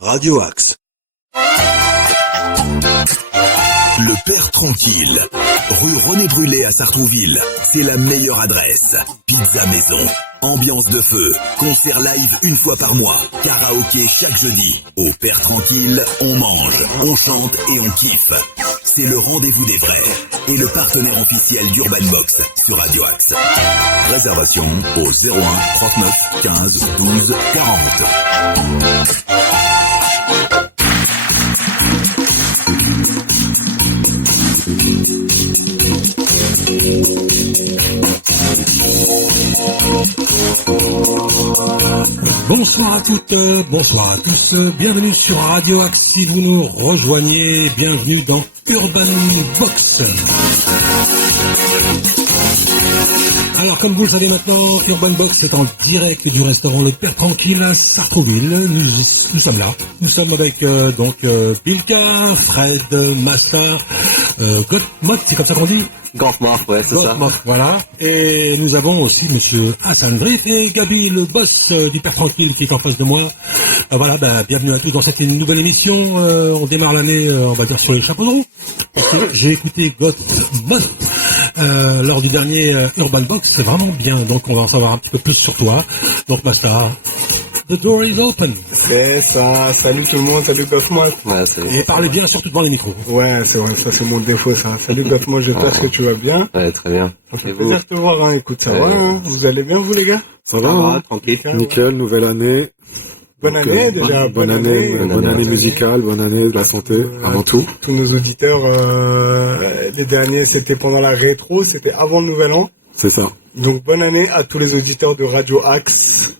Radio Axe. Le Père Tranquille, rue René Brulé à Sartrouville, c'est la meilleure adresse. Pizza maison, ambiance de feu, concert live une fois par mois, karaoké chaque jeudi. Au Père Tranquille, on mange, on chante et on kiffe. C'est le rendez-vous des vrais et le partenaire officiel d'Urban Box sur Radio Axe. Réservation au 01 39 15 12 40. Bonsoir à toutes, bonsoir à tous, bienvenue sur Radio Axe. Si vous nous rejoignez, bienvenue dans Urban Box. Alors, comme vous le savez maintenant, Urban Box est en direct du restaurant Le Père Tranquille à Sartrouville. Nous sommes là. Nous sommes avec Bilka, Fred, Master, Gottmot, c'est comme ça qu'on dit? Gottmot, ouais, c'est Gottmot, ça. Voilà. Et nous avons aussi Monsieur Hassan Brief et Gabi, le boss du Père Tranquille, qui est en face de moi. Voilà, bienvenue à tous dans cette nouvelle émission. On démarre l'année, on va dire, sur les chapeaux de roue. J'ai écouté Gottmot lors du dernier Urban Box, c'est vraiment bien. Donc on va en savoir un petit peu plus sur toi. Donc Master, the door is open. C'est ça, salut tout le monde, salut Gottmot. Ouais, salut. Et parlez bien, surtout devant les micros. Ouais, c'est vrai, ça c'est mon défaut ça. Salut Gottmot, j'espère que tu vas bien. Ouais, très bien. Ça fait Et vous? plaisir de te voir, hein. Écoute, ça va, hein. Vous allez bien vous les gars? Ça va, hein. Tranquille. Nickel, nouvelle année. Bonne Donc, année déjà, bonne année musicale, bonne année de la santé, avant tout. Tous nos auditeurs, les derniers c'était pendant la rétro, c'était avant le nouvel an. C'est ça. Donc bonne année à tous les auditeurs de Radio Axe,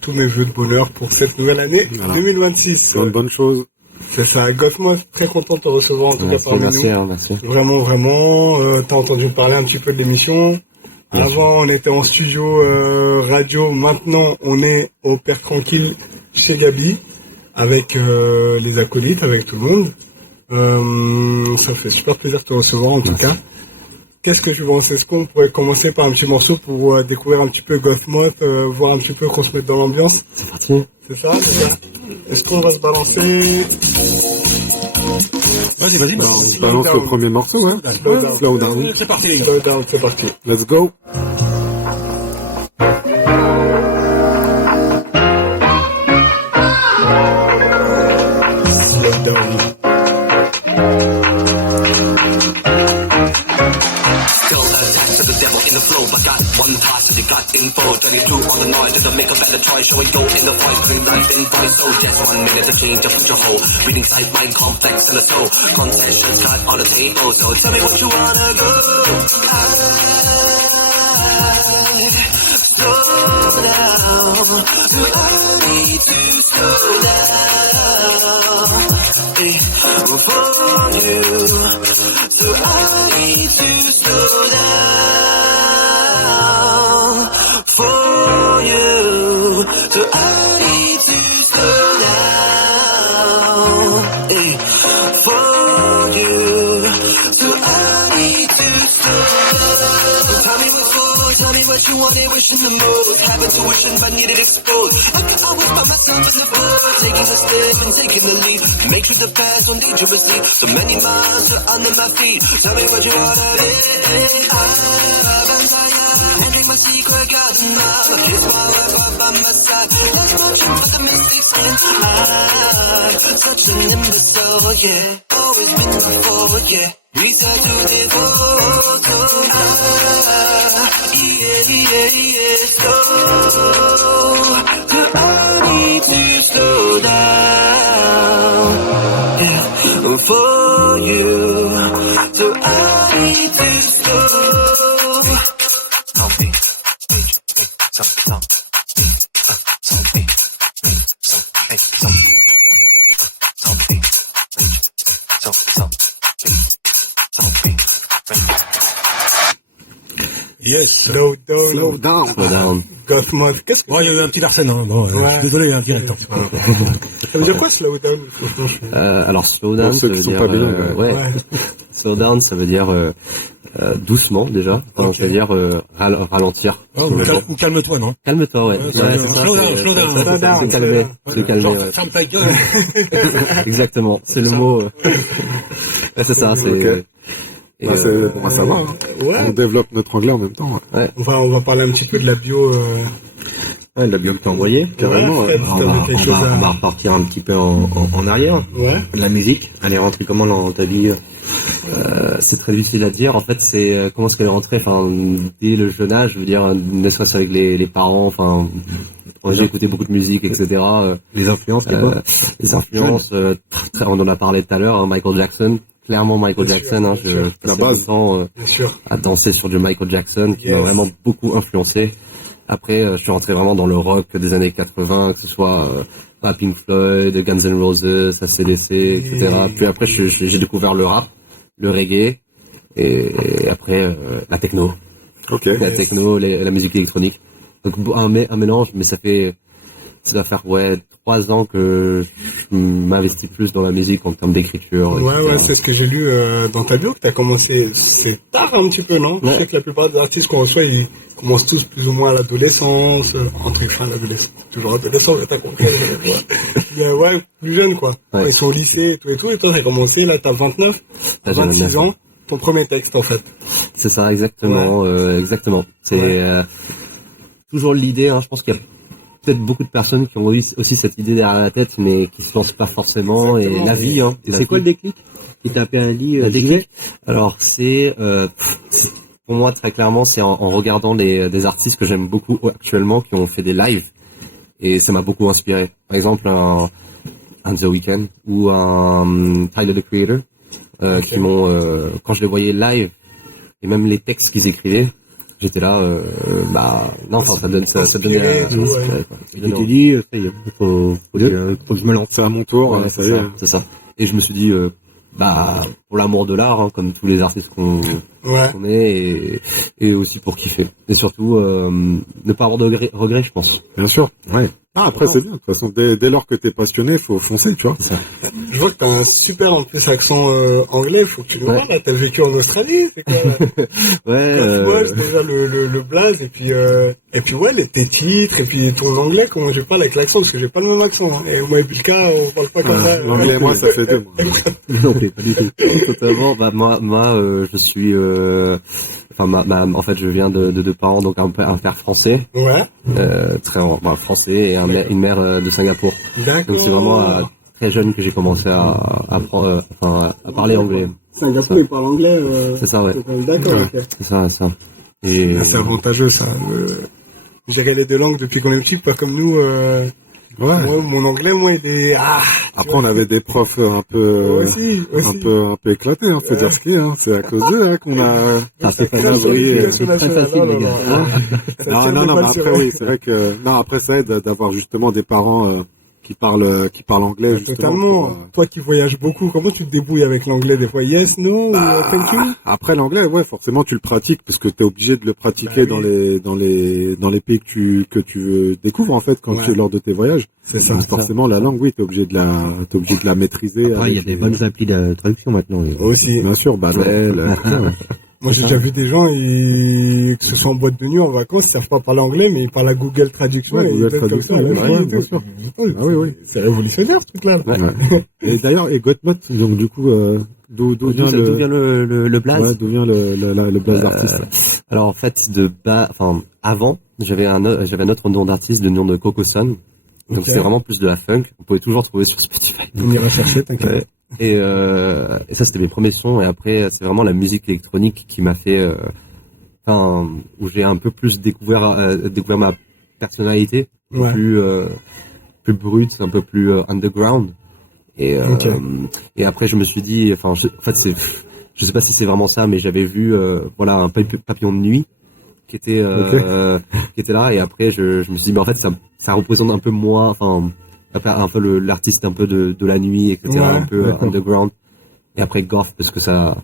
tous mes vœux de bonheur pour cette nouvelle année Voilà. 2026. Bonne chose. C'est ça, Gottmot, très content de te recevoir en tout cas parmi Merci, nous. merci. Vraiment, t'as entendu parler un petit peu de l'émission. Bien Avant, on était en studio radio. Maintenant, on est au Père Tranquille chez Gabi, avec les acolytes, avec tout le monde. Ça fait super plaisir de te recevoir, en tout cas. Qu'est-ce que tu penses? Est-ce qu'on pourrait commencer par un petit morceau pour découvrir un petit peu Gottmot, voir un petit peu qu'on se mette dans l'ambiance? C'est parti. C'est ça? Est-ce qu'on va se balancer? Vas-y, On balance le premier morceau, ouais. Slow down. C'est parti les gars. Slow down, c'est parti. Let's go. Slow down. Still attached to the devil in the flow, but got one pass, you got info. 22 on the noise, to make a better choice. Showing you in the voice, green life in voice. So just 1 minute to change your future whole. Reading side mind complex and the soul. Concessions got on the table, so tell me what you wanna go. Slow down, so I need to slow down. For you, so I need to slow down. For you, so I need to slow down. For you, so I need to slow down. Tell me what's for, tell me what you want, they wishing the most. Have intuition, but need it exposed. I can always find myself in the flow, taking a step and taking the lead. Make sure the pass on dangerously. So many miles are under my feet. Tell me what you wanna be. Ending my secret garden now. Here's why I'm by my side. Let's motion for the mystics inside. Touching in the soul, yeah. Always been before, yeah. Research to devote to. Yeah. So I need to slow down. Yeah. For you. So I need to slow. Yes. Slow down. Slow down. Slow down. Gottmot, qu'est-ce que Ouais, il y a eu un petit Arsène, hein. Bon, je suis désolé, hein, direct. ça veut dire quoi slow down? Alors slow down, Pour ça ceux veut qui sont dire pas bilingues, ouais. Slow down, ça veut dire doucement déjà, enfin, c'est-à-dire ralentir. Ou calme-toi, non? Calme-toi, ouais. Ouais, Ouais, c'est ça. slow down. Se calmer, se calmer. Genre, Ouais. ferme ta gueule. Exactement, c'est le mot. Ouais, c'est ça, c'est. Ok. Et, Bah, c'est bon à savoir. Hein. On Ouais. développe notre anglais en même temps. Ouais. On va parler un petit peu de la bio. ouais, la bio que t'as envoyée. Carrément, Fred, ouais. si t'avais quelque chose On va à... repartir un petit peu en arrière. Ouais. La musique, elle est rentrée comment dans ta vie? C'est très difficile à dire. En fait, c'est comment est-ce qu'elle est rentrée? Enfin, dès le jeune âge, je veux dire, ne serait-ce avec les parents. Enfin, j'ai écouté beaucoup de musique, etc. Les influences, Les influences. On en a parlé tout à l'heure. Hein, Michael Jackson. Clairement, Michael Bien Jackson. sûr, Hein, bien sûr. je La passais base. le temps Bien sûr. à danser sur du Michael Jackson, qui m'a Yes. vraiment beaucoup influencé. Après, je suis rentré vraiment dans le rock des années 80, que ce soit Pink Floyd, Guns N' Roses, AC/DC, etc. Puis après, j'ai découvert le rap, le reggae, et après la techno, Ok. la techno, la musique électronique. Donc un mélange, mais ça doit faire 3 ans que je m'investis plus dans la musique en termes d'écriture. Ouais, etc. ouais, c'est ce que j'ai lu dans ta bio, que t'as commencé, c'est tard un petit peu, non? Ouais. Je sais que la plupart des artistes qu'on reçoit, ils commencent tous plus ou moins à l'adolescence, entre fin l'adolescence, toujours adolescent, mais t'as compris. Mais ouais, plus jeune, quoi. Ouais. Ils sont au lycée et tout, et toi t'as commencé, là t'as 29, Ah, j'ai 26 29. ans, ton premier texte en fait. C'est ça, exactement, exactement. C'est toujours l'idée. Hein, je pense qu'il y a peut-être beaucoup de personnes qui ont eu aussi cette idée derrière la tête, mais qui se lancent pas forcément. Exactement. Et la vie, hein. Et c'est quoi le déclic qui t'a permis le déclic? Alors c'est pour moi très clairement, c'est en regardant des artistes que j'aime beaucoup actuellement qui ont fait des lives, et ça m'a beaucoup inspiré. Par exemple un The Weeknd ou un Tyler the Creator, qui m'ont quand je les voyais live et même les textes qu'ils écrivaient, j'étais là, non, enfin, ça donnait, Inspiré et tout, ouais. Et tu t'es dit, ça y est, faut que je me lance. C'est à mon tour, Ouais, ça y est. c'est ça. Et je me suis dit, pour l'amour de l'art, hein, comme tous les artistes qu'on est, et aussi pour kiffer. Et surtout, ne pas avoir de regrets, je pense. Bien sûr. Ouais. Ah, après, c'est bien. De toute façon, dès lors que t'es passionné, faut foncer, tu vois. Je vois que t'as un super en plus accent anglais, faut que tu nous Ouais. vois, là, t'as vécu en Australie, c'est quoi là? Ouais, C'est déjà le blaze, et puis ouais, tes titres, et puis ton anglais, comment je parle avec l'accent, parce que j'ai pas le même accent, hein. Et moi et Pilka, on parle pas comme ça. L'anglais, moi, ça fait deux. Moi. non, pas du tout. Totalement. Moi, je suis, en fait, je viens de parents, donc un père français, Ouais, français, et une mère de Singapour. d'accord. Donc c'est vraiment très jeune que j'ai commencé à parler anglais. Singapour, il parle anglais, C'est ça, ouais. D'accord, Ouais. ok. C'est ça. Et C'est avantageux, ça. Gérer les deux langues depuis qu'on est petit, pas comme nous, Ouais. moi, mon anglais, moi, il est, Après, on avait des profs un peu, aussi. un peu éclatés, hein. Faut dire ce qu'il y a, hein. C'est à cause d'eux, hein, qu'on a, Ça qu'on crée a sur brillé. l'éducation nationale, facile, les non, gars. non, non. Ça tire Non, des mais balles sur après, eux. oui, c'est vrai que, non, après, ça aide d'avoir justement des parents, qui parlent anglais, justement. Totalement. pour, Toi qui voyages beaucoup, comment tu te débrouilles avec l'anglais des fois? Yes, no, thank you? Après l'anglais, ouais, forcément tu le pratiques parce que t'es obligé de le pratiquer Bah oui. dans les pays que tu découvres en fait Ouais. lors de tes voyages. C'est ça. Donc, forcément la langue, oui, t'es obligé de la maîtriser. Après, il y a avec des bonnes applis de traduction maintenant. Aussi. Bien sûr, Babel. Moi, j'ai déjà vu des gens, que ce soit en boîte de nuit, en vacances, ils savent pas parler anglais, mais ils parlent à Google Traduction. Ouais, et Google ils mettent comme Traduction, ça, ouais, la ouais, fille et bien tout. sûr. Putain, Ah oui. C'est révolutionnaire, ce truc-là. Ouais. Et d'ailleurs, et Gottmut, donc du coup, d'où vient d'où vient le blaze? ouais, d'où vient le blaze d'artiste? Alors en fait, avant, j'avais un autre nom d'artiste, le nom de Coco Sun. Donc Ok. c'est vraiment plus de la funk. On pouvait toujours trouver sur Spotify. On ira chercher, t'inquiète. Ouais. Et ça c'était mes premiers sons, et après c'est vraiment la musique électronique qui m'a fait, où j'ai un peu plus découvert ma personnalité, Ouais. plus brute, un peu plus underground. Et Ok. et après je me suis dit, je sais pas si c'est vraiment ça, mais j'avais vu un papillon de nuit qui était là, et après je me suis dit, mais en fait ça représente un peu moi, un peu l'artiste un peu de la nuit, etc., Ouais, un peu d'accord. underground. Et après goth, parce que ça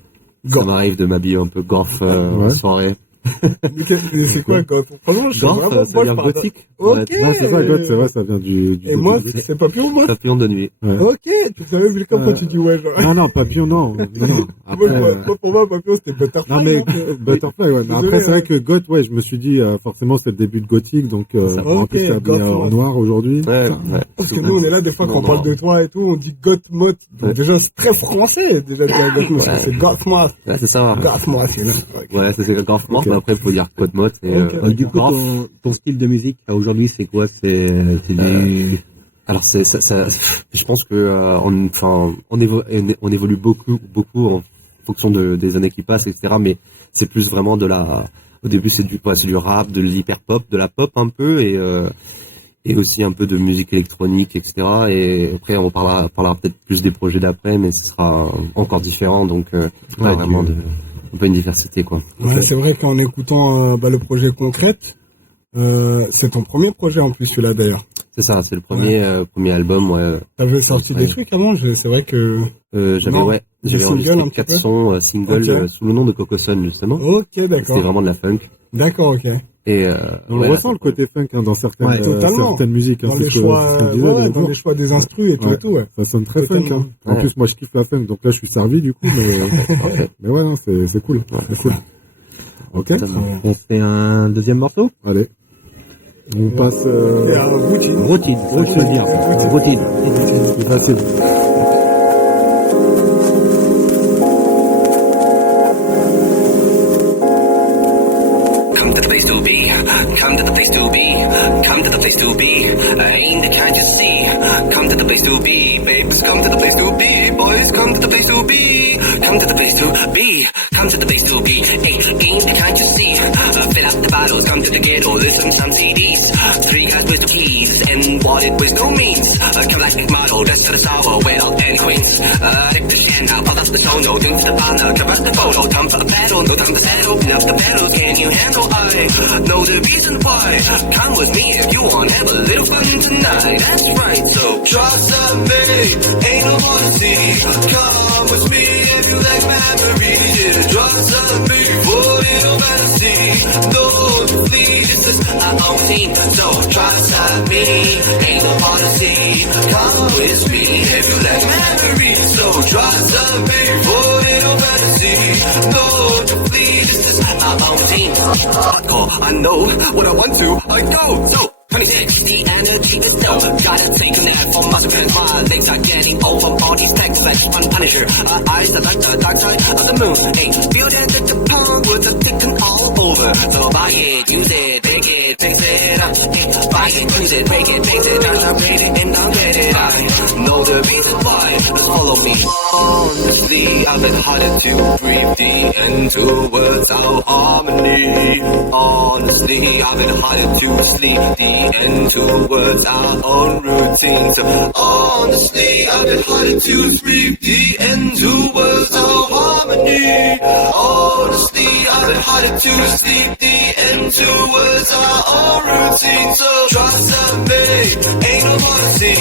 m'arrive de m'habiller un peu goth en soirée. C'est quoi, goth? Franchement, je sais Goth, vraiment, ça moi, veut je dire parle gothique. Ok. Ouais, c'est ça, goth, c'est vrai, ça vient du Et moi, début. c'est papillon, moi? Papillon de nuit. Ouais. Ok, tu savais, vu quand tu dis ouais, genre. Non, papillon, non. Non. Après, Moi, pour moi, papillon, c'était Butterfly. non, mais hein. Butterfly, ouais. Mais Désolé, après, c'est vrai hein. que goth, ouais, je me suis dit, forcément, c'est le début de gothique, donc, en Ok, plus, t'es habillé goth, en ouais. noir aujourd'hui. Ouais, ouais. Parce que nous, on est là, des fois, quand on parle de toi et tout, on dit Gothmot. Ouais. Déjà, c'est très français, déjà, de dire Gothmot. Ouais. C'est Gothmot. Ouais, c'est ça. Gothmot, c'est là. Ouais, c'est Goth Mort, Ok. mais après, il faut dire Code Mode. Et, Ok. Du coup, ton style de musique, là, aujourd'hui, c'est quoi? C'est du... alors, je pense que, on évolue beaucoup en fonction des années qui passent, etc. Mais c'est plus vraiment au début, c'est du rap, de l'hyper-pop, de la pop un peu, et aussi un peu de musique électronique, etc. Et après, on parlera peut-être plus des projets d'après, mais ce sera encore différent, donc vraiment un peu une diversité, quoi. Ouais, c'est vrai qu'en écoutant le projet Concrète, c'est ton premier projet en plus, celui-là d'ailleurs. C'est ça, c'est le premier album, ouais. T'avais sorti Ouais. des trucs avant, c'est vrai que. Non, J'avais des singles, enregistré un petit 4 peu. sons singles Ok. sous le nom de Coco Sun, justement. Ok, C'était d'accord. vraiment de la funk. D'accord, ok. Et On ouais, ressent le côté funk, hein, dans certaines, Ouais, totalement. certaines musiques, hein, Dans c'est les ce que choix, je disais ouais, l'autre dans jour. les choix des instrus et tout Ouais. et tout, ouais. Ça sonne très funk, Totalement. hein. En Ouais. plus, moi, je kiffe la funk, donc là, je suis servi, du coup, mais ouais, non, c'est cool. C'est cool. Ok. totalement. On fait un deuxième morceau? Allez. On passe, Et routine. Routine, faut le choisir. Routine. c'est facile. Come to the place to be. Come to the place to be. Come to the place to be. Ain't the kind you see. Come to the place to be. Babes, come to the place to be. Boys, come to the place to be. Come to the place to be. Come to the place to be. Ain't the kind you see. Fill up the bottles. Come to the ghetto. Listen some CDs. 3 guys with the keys and wanted with no means. Come like a model. That's to the sour. Well and queens. Take the shit now. Pop up the show. No things to find out. Come up the photo. Come for the battle. No time to settle. Open up the pedals. Can you handle? I know the reason why. Come with me if you want. Have a little fun tonight. That's right. So trust me. Ain't no more to see. Come with me if you like memories. Yeah, trust me. For little fantasy. Don't flee. This is our own team. So trust me. Ain't no more to see. Come with me if you like memories. So trust me. For little fantasy. Don't flee. This is our own team. Hardcore, I know what I want to, I go. So 26, the energy is still. Gotta take a nap for muscle cause my legs are getting old from all these texts like one Punisher. Eyes are like the dark side of the moon. Hey, feel that the power words are taking all over. So buy it, use it, take it, fix it up. Hey, buy it, use it, break it, fix it, downgrade it, and downgrade it. I know the reason why, just follow me. Honestly, I've been harder to breathe the end towards our harmony. Honestly, I've been harder to sleep the end towards our own routine. So honestly, I've been harder to sleep the end towards our harmony. Honestly, I've been harder to sleep the end towards our own routine. So trust me, ain't no more to see.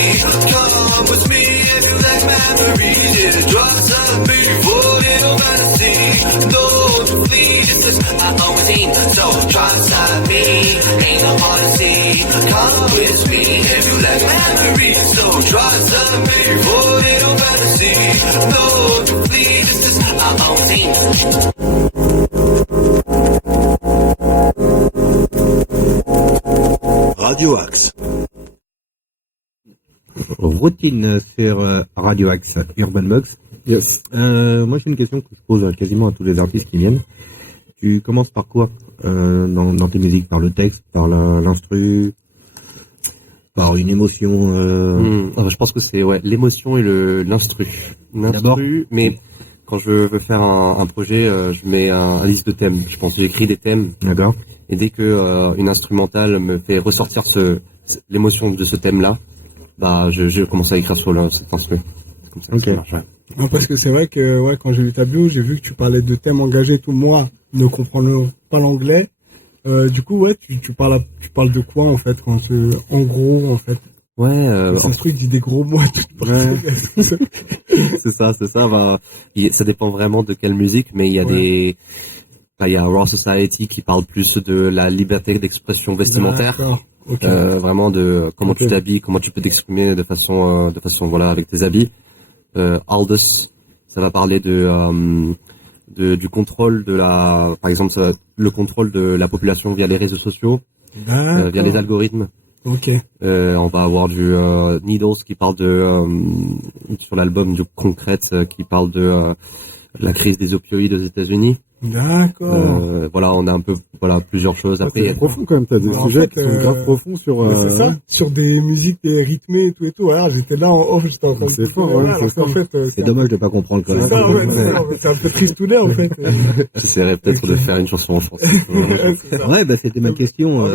Come with me if you like memories. Yeah, trust me for little fantasy. Don't flee, this is our own routine. So trust me, ain't no more to see. Come with me if you like memories. So trust me for little fantasy. Don't flee, this is our own routine. Radio Axe. Routine sur Radio Axe Urban Box. Yes. Moi, j'ai une question que je pose quasiment à tous les artistes qui viennent. Tu commences par quoi dans tes musiques? Par le texte, par l'instru, par une émotion Je pense que c'est l'émotion et l'instru. D'abord. Mais quand je veux faire un projet, je mets un liste de thèmes. Je pense que j'écris des thèmes. D'accord. Et dès que une instrumentale me fait ressortir l'émotion de ce thème-là, bah je commence à écrire sur cet instru. C'est comme ça que Ok. ça marche, ouais. Non, parce que c'est vrai que quand j'ai lu ta bio, j'ai vu que tu parlais de thèmes engagés. Tout moi ne comprends pas l'anglais. Du coup, tu parles de quoi en fait en gros en fait. Ouais, C'est un truc dit des gros mots. c'est ça. Bah, ça dépend vraiment de quelle musique, mais il y a il y a Raw Society qui parle plus de la liberté d'expression vestimentaire. D'accord. Ok. Vraiment de comment Ok. tu t'habilles, comment tu peux t'exprimer de façon voilà avec tes habits. Aldous, ça va parler du contrôle par exemple le contrôle de la population via les réseaux sociaux, via les D'accord. algorithmes. Ok. On va avoir du Needles qui parle sur l'album du Concrete qui parle de la crise des opioïdes aux États-Unis. D'accord. Voilà, on a un peu plusieurs choses. Ah, Après, c'est profond quand même, t'as des En sujets fait, qui sont grave profonds sur... Ouais, c'est ça. Sur des musiques rythmées et tout. Voilà, j'étais là en off, j'étais en train de C'est fort, ouais, alors c'est ça. qu'en fait, C'est dommage de pas comprendre quand C'est même. ça, ouais, c'est ça. C'est un peu tristounet, en fait. j'essaierai peut-être de faire une chanson en français. C'est ça. Ouais, bah c'était ma question.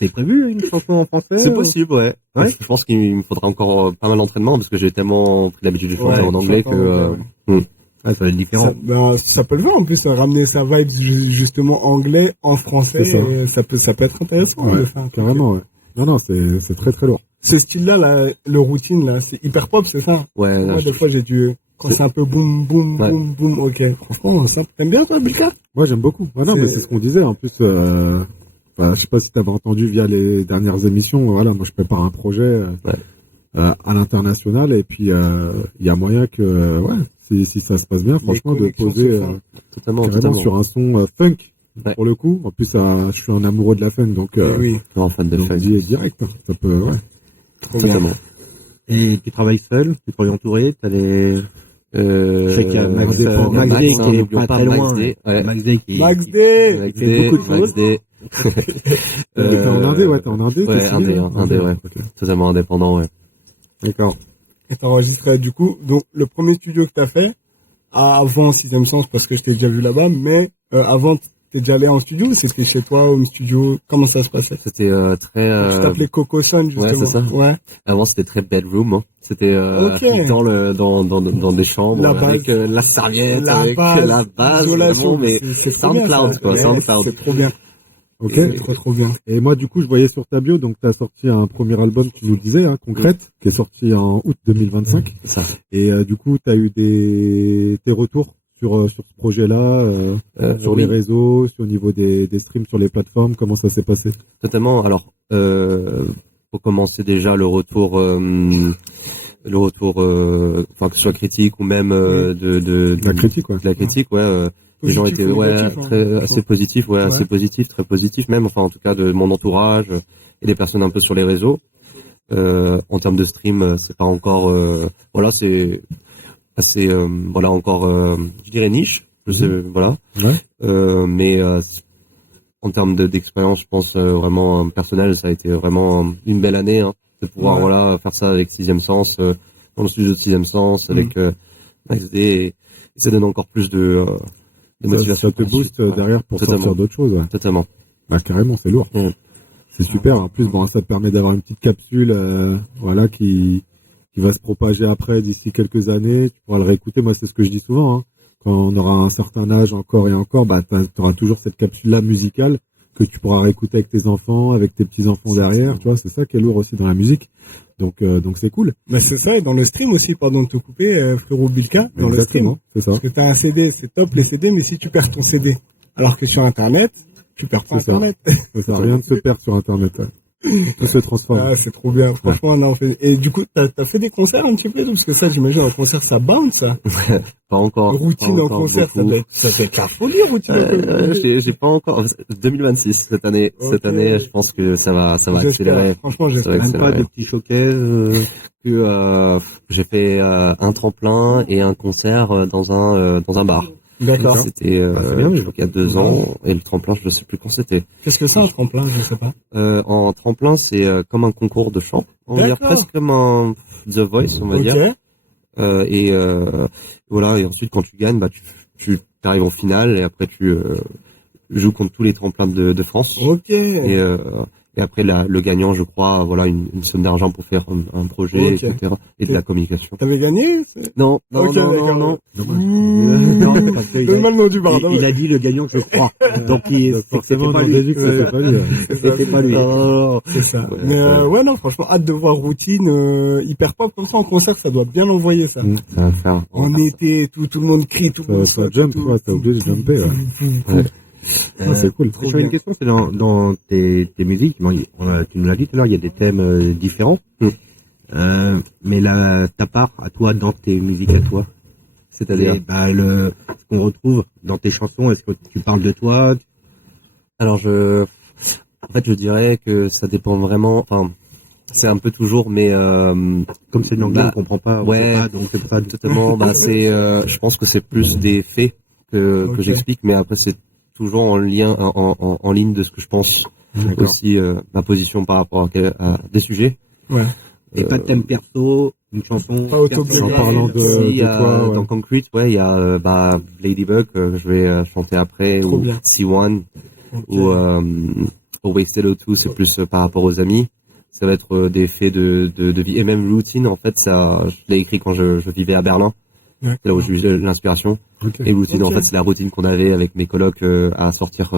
C'est prévu une chanson en français C'est possible, ouais. Ouais. Je pense qu'il me faudra encore pas mal d'entraînement parce que j'ai tellement pris l'habitude de chanter Ouais, en anglais chanter que en anglais, Ah, ça va être différent. Ça peut le faire en plus, ramener sa vibe justement anglais en français. C'est ça. Et ça peut être intéressant Ouais, de faire un truc. carrément, ouais. Non, c'est très très lourd. Ce style-là, le routine là, c'est hyper pop, c'est ça. ouais. Moi, des fois, j'ai dû quand c'est un peu boum boum Ouais. boum boum. Ok. Franchement, ça. T'aimes bien toi, Bilka? Moi, j'aime beaucoup. Ah non, C'est- mais c'est ce qu'on disait. En plus, je sais pas si t'avais entendu via les dernières émissions. Voilà, moi, je prépare un projet à l'international et puis il y a moyen que, si ça se passe bien, franchement, de connexions poser se font. Totalement, carrément totalement. sur un son funk. Ouais. Pour le coup, en plus, je suis un amoureux de la funk, donc Oui. Vraiment fan de donc, funk. direct. Hein. Ça peut, ouais. Trop bien. Totalement. Et tu travailles seul, tu travailles entouré, t'as des... Je sais qu'il y a Max, ça dépend. Max Day qui est n'oublions pas pas très Max loin. Day, ouais. Max Day qui Max Day. Max fait Day, beaucoup de Max choses. Day. T'es en indé, ouais, t'es en indé. Ouais, t'es signé, indé, ouais. Ok. Totalement indépendant, ouais. D'accord. Et t'enregistrais du coup, donc le premier studio que t'as fait, avant Sixième Sens parce que je t'ai déjà vu là-bas, mais avant t'es déjà allé en studio ou c'était chez toi, home studio, comment ça se passait? C'était très... Tu t'appelais Coco Sun justement. ouais, c'est ça. Ouais. Avant, c'était très bedroom. Hein. C'était Ok. dans des chambres La base. avec la serviette, avec la base, l'isolation, vraiment, mais c'est trop bien, SoundCloud, ça. quoi, Ouais, SoundCloud. C'est trop bien. Ok. C'est trop bien. Et moi, du coup, je voyais sur ta bio, donc tu as sorti un premier album, tu nous le disais, hein, Concrète, qui est sorti en août 2025. C'est ça. Et du coup, tu as eu tes retours sur ce projet-là, sur les Oui, réseaux, au niveau des streams sur les plateformes, comment ça s'est passé? totalement. Alors, pour commencer déjà le retour, enfin que ce soit critique ou même La critique, ouais. de la critique, ouais. Les gens Positif étaient ou négatif, hein, très franchement. assez positifs, ouais, assez positifs, très positifs même. Enfin, en tout cas, de mon entourage et des personnes un peu sur les réseaux. En termes de stream, c'est pas encore, voilà, c'est assez, voilà, encore, je dirais niche. Je sais, voilà. Ouais. Mais en termes d'expérience, je pense vraiment personnelle, ça a été vraiment une belle année hein, de pouvoir Ouais. voilà faire ça avec Sixième Sens, dans le studio de Sixième Sens, avec Max Day, et ça donne encore plus de motivation. Ça te pour la booste suite, ouais. derrière pour Totalement. sortir d'autres choses. Ouais. Totalement. Bah, carrément, c'est lourd. C'est super. En plus, bon, ça te permet d'avoir une petite capsule, voilà, qui va se propager après d'ici quelques années. Tu pourras le réécouter. Moi, c'est ce que je dis souvent. Hein. Quand on aura un certain âge encore et encore, bah, tu auras toujours cette capsule-là musicale que tu pourras réécouter avec tes enfants, avec tes petits-enfants derrière. Tu vois, c'est ça qui est lourd aussi dans la musique. Donc c'est cool. Mais c'est ça, et dans le stream aussi, pardon de te couper, frérot Bilka, dans le stream. Exactement, c'est ça. Parce que t'as un CD, c'est top les CD, mais si tu perds ton CD, alors que sur Internet, tu perds pas C'est ça. Internet. Ça sert à rien de se perdre sur Internet. Ouais. Tout se transforme. Ah, c'est trop bien. Franchement, non, et du coup, t'as fait des concerts un petit peu, parce que ça, j'imagine, en concert, ça bounce, ça. Pas encore. Routine pas en encore concert, ça beaucoup. doit être la folie, routine en concert. J'ai pas encore 2026 cette année. Ok. Cette année, je pense que ça va J'espère. accélérer. Franchement, Ça va j'espère. Même pas accélérer. de petits showcases. Que j'ai fait un tremplin et un concert dans un bar. D'accord. C'était c'est bien, je crois qu'il y a 2 ans et le tremplin je ne sais plus quand c'était. Qu'est-ce que c'est un tremplin, je sais pas. En tremplin c'est comme un concours de chant. On va dire D'accord. presque comme un The Voice on va Ok. dire. Et voilà et ensuite quand tu gagnes bah tu arrives en finale et après tu joues contre tous les tremplins de France. Ok. Et Et après, le gagnant, je crois, voilà, une somme d'argent pour faire un projet, Ok. etc. Et de la communication. T'avais gagné? Non, non, Ok, non, d'accord. non, non. Non, parce qu'il Donne-moi le nom du bar. il a dit le gagnant que je crois. Donc, c'était Forcément, pas on lui. a dit que c'était pas lui. Ouais. C'était pas lui. C'est ça. Ouais, Mais ouais. non, franchement, hâte de voir Routine hyper pop comme ça en concert, ça doit bien envoyer ça. Ça va faire. En été, tout le monde crie, tout le monde Ça saute, jump, tout. ouais, t'as obligé de jumper, ouais. Ouais. C'est cool. J'avais une question, c'est dans tes musiques, bon, tu nous l'as dit tout à l'heure, il y a des thèmes différents. Mais ta part à toi dans tes musiques à toi, C'est-à-dire. ce qu'on retrouve dans tes chansons, est-ce que tu parles de toi? Alors en fait, je dirais que ça dépend vraiment. Enfin, c'est un peu toujours, mais Comme c'est de l'anglais, Bah, on comprend pas. ouais. Donc c'est pour ça. totalement. Je pense que c'est plus des faits que Ok. j'explique, mais après c'est toujours en lien, en ligne de ce que je pense D'accord. aussi, ma position par rapport à des sujets. Ouais. Et pas de thème perso, une chanson. Pas autobiographique. En parlant Si, de toi, ouais. dans Concrete, ouais, il y a Ladybug que je vais chanter après, Trop ou bien. C1, Ok. ou Wasted O2, c'est plus par rapport aux amis. Ça va être des faits de vie. Et même Routine, en fait, ça, je l'ai écrit quand je vivais à Berlin. Ouais. C'est là où j'ai eu l'inspiration. Ok. Et Routine, Ok. en fait, c'est la routine qu'on avait avec mes colocs à sortir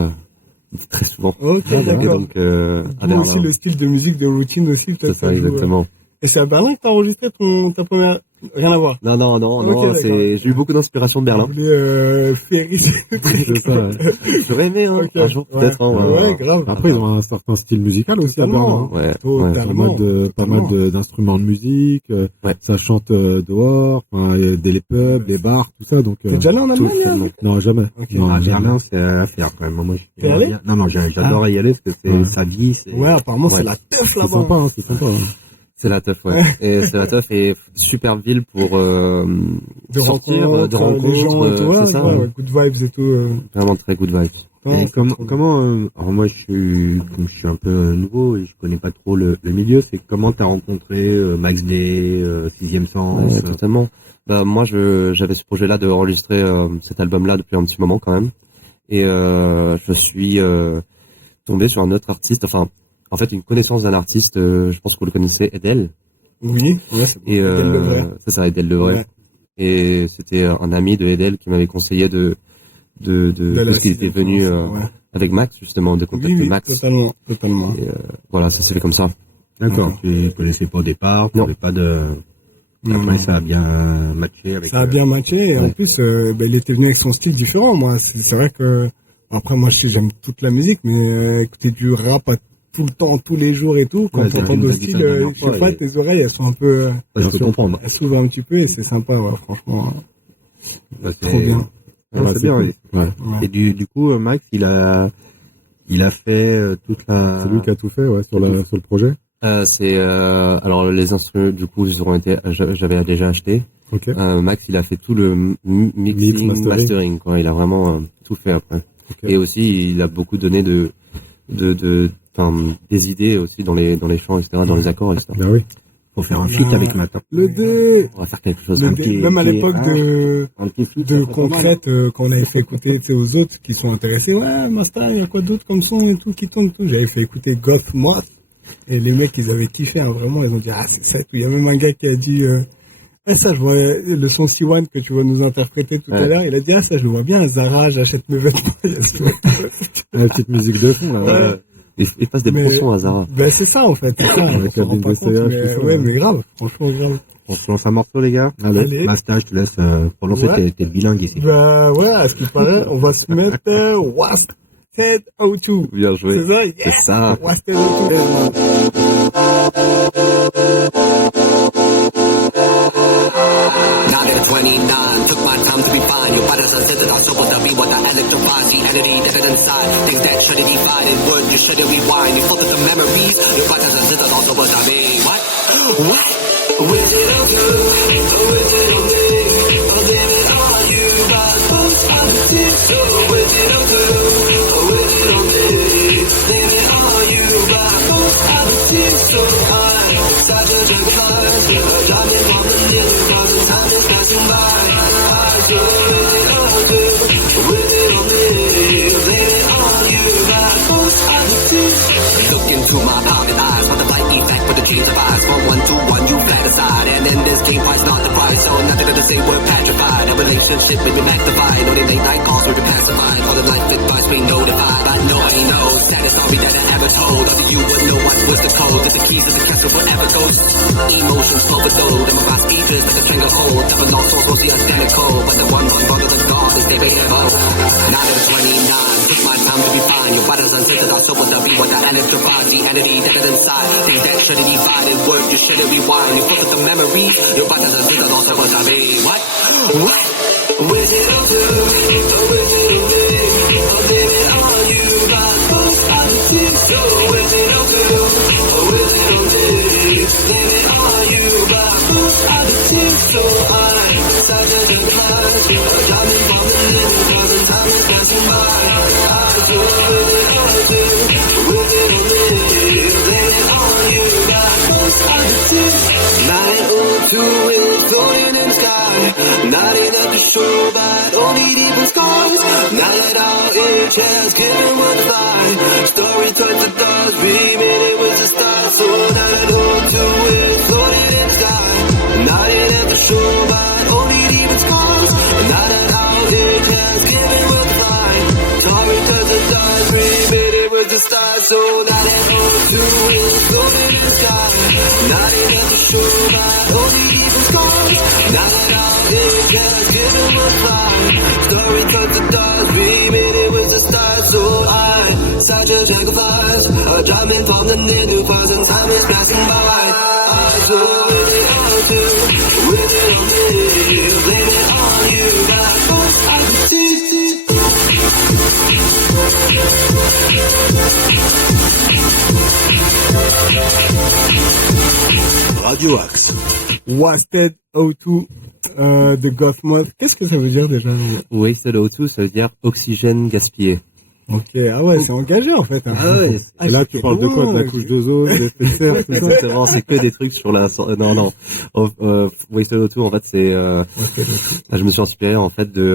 très souvent. Ok, Et d'accord. donc, à D'où aussi Berlin. le style de musique de Routine aussi, C'est peut-être. ça, joue, exactement. Et c'est à Berlin que t'as enregistré ta première... Rien à voir. Non, Ok, d'accord. j'ai eu beaucoup d'inspiration de Berlin. Vous voulez Ferris. C'est ça, ouais. J'aurais aimé, hein, Ok. un jour, peut-être, hein, Ouais, grave. Après, ils ont un certain style musical aussi à Totalement. Berlin. Ouais, Totalement. ouais. Pas mal d'instruments de musique, Ouais. ça chante dehors, enfin, il y a les pubs, les bars, tout ça, donc. T'es déjà allé en Tout, Allemagne? Non, jamais. Ok. Non, Ah, jamais. Berlin, c'est à faire quand même. Moi, T'es allé? Non, j'adore y aller parce que c'est Ouais. sa vie. C'est... Ouais, apparemment, Ouais. c'est la teuf C'est là-bas. sympa, hein, c'est sympa. hein. C'est la teuf, ouais. Et c'est la teuf et super ville pour De sortir, rencontres, de rencontres, les gens et tout, ouais, c'est ça. ouais, good vibes et tout. Vraiment très good vibes. Et comment alors moi comme je suis un peu nouveau et je connais pas trop le milieu, c'est comment t'as rencontré Max Day, Sixième Sens. Ouais, totalement. Bah, moi, j'avais ce projet-là de enregistrer cet album-là depuis un petit moment quand même. Et je suis tombé sur un autre artiste, enfin, en fait, une connaissance d'un artiste, je pense que vous le connaissez, Edel. Oui, ouais, c'est Et Edel Devray. c'est ça, Edel Devray. Ouais. Et c'était un ami de Edel qui m'avait conseillé de la parce qu'il était Sixième venu Sens, ouais. avec Max, justement, de contacter Oui, Max. totalement. Et voilà, ça s'est fait comme ça. D'accord. Tu connaissais pas au départ, tu Non. n'avais pas de. Non, Après, non. ça a bien matché avec. Ça a bien matché et en ouais. plus, il était venu avec son style différent. Moi, c'est vrai que après, moi, j'aime toute la musique, mais écouter du rap tout le temps, tous les jours et tout, quand Ouais, t'entends t'as d'autres dit ça styles, la dernière je sais fois, pas, et- tes oreilles, elles sont un peu, Je peux comprendre. elles s'ouvrent un petit peu et c'est sympa, ouais, franchement. Bah, Trop bien. Ouais, Ouais, c'est c'est bien. cool. oui. Ouais. Ouais. Et du coup, Max, il a fait toute la. C'est lui qui a tout fait, ouais, sur le projet. Alors les instruments, du coup, ils auront été, j'avais déjà acheté. Ok. Max, il a fait tout le mixing, Mix, mastering, quoi. Il a vraiment tout fait après. Ok. Et aussi, il a beaucoup donné des idées aussi dans les chants, etc., dans les accords, etc. Bah oui. Pour faire un feat Ah. avec Matt. Le dé, On va faire quelque chose. le un dé, petit- même à l'époque de Un petit feat. de concrète, quand on avait fait écouter, tu sais, aux autres qui sont intéressés, ouais, Master, il y a quoi d'autre comme son et tout qui tourne et tout. J'avais fait écouter Goth Moth et les mecs, ils avaient kiffé, hein, vraiment, ils ont dit, ah, c'est ça et tout. Il y a même un gars qui a dit, ça, je vois le son C1 que tu vas nous interpréter tout à Ouais. l'heure. Il a dit, ah, ça, je le vois bien, Zara, j'achète mes vêtements. Il y a ce truc. La petite musique de fond, là. Ouais. Ouais. Il passe des Mais- bons sons à Zara. Ben, c'est ça, en fait, c'est ça. Avec On se rend Cabine pas VCH, compte, tout mais, ça, ouais, ouais. mais grave, franchement, grave. On se lance un morceau, les gars. Allez. Masta, je te laisse prononcer, Ouais. t'es bilingue ici. Ben, ouais, à ce qui paraît, on va se mettre, Wasted O2. Bien C'est joué. ça? C'est Yes! ça. Wasted O2. Now they're 29, took my time to be fine. Your brothers and sisters are supposed to be what I electrify. The energy that is inside, things that shouldn't define. And word you shouldn't rewind. You focus on memories. Your brothers and sisters are supposed to be what? What? Which it up to? Which it up to? I'll give it all you got. I'm a teacher. Which it up to? Which it up to? Give it all you got. I'm a teacher. I'm such a good guy. Got me on the news. Time is passing by. I do it all do. With it on me. Give it all you got. I'm a teacher. Look into my Team price not the price, so nothing to say we're petrified. A relationship made me magnified. Only late night calls were declassified. All the life advice we notified. But nobody knows. Saddest story that I ever told. Only you would know what was the code. That the keys of the castle forever goes. Emotions overdose. And my fast speeches like a stranglehold. Never lost souls will see identical. But the one on front of the dawn is debatable. Now that I'm 29, took my time to be fine. Your brothers and sisters are so what they'll be. What that electrifies. The entity that is inside. Think that shouldn't divide and work. You shouldn't rewind. You focus the memory. Your brothers and sisters also what I mean. What? What? Where's it all to? Where's it all to? Oh, baby, are you my most attitude? So where's it all to? Where's it all to? Baby, are you my most attitude? So high, such a good class. Got me bumping in the club and time is passing by. I so where's it all to? Where's it all to? Baby, are you my most attitude? 902 is floating in the sky. Not enough to show, but only deep in scars. Now that our age has given one fly, story turns to dust, we made it with the stars. So 902 is floating in the sky. Not enough to show, but only deep in scars. Now that our age has given one fly, story turns to dust, we made it with the stars. So 902 is floating in the sky. Not enough to show, but only deep in scars. Now that our age has given one fly, story turns to dust, we made it with the stars. So high, such a jack of flies, a jumping from the new bars and time is passing by. I so with it all to, with it all to, blame it on you, that first I could see. Radio Axe. Wasted O2 de Gothmoth. Qu'est-ce que ça veut dire déjà? Wasted O2, ça veut dire oxygène gaspillé. Ok, ah ouais, c'est engagé en fait. Hein. Ah ouais. Et là, tu parles de quoi? De la couche d'ozone, des effets de serre, tout ça? Exactement, c'est que des trucs sur la... Non. Wasted O2, en fait, c'est... je me suis inspiré, en fait, de...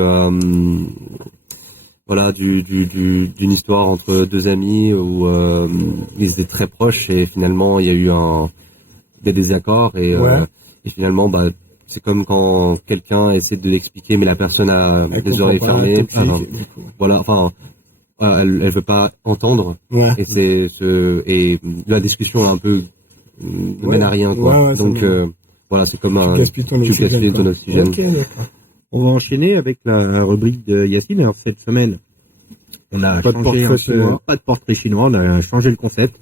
voilà, d'une histoire entre deux amis où ils étaient très proches et finalement, il y a eu des désaccords et finalement, bah, c'est comme quand quelqu'un essaie de l'expliquer, mais la personne a les oreilles fermées. Voilà, enfin... elle veut pas entendre et et la discussion là un peu ne mène à rien quoi. Donc voilà, c'est comme tu gaspilles ton oxygène. Okay, on va enchaîner avec la rubrique de Yacine. Alors cette semaine, on a pas changé pas de portrait chinois, on a changé le concept.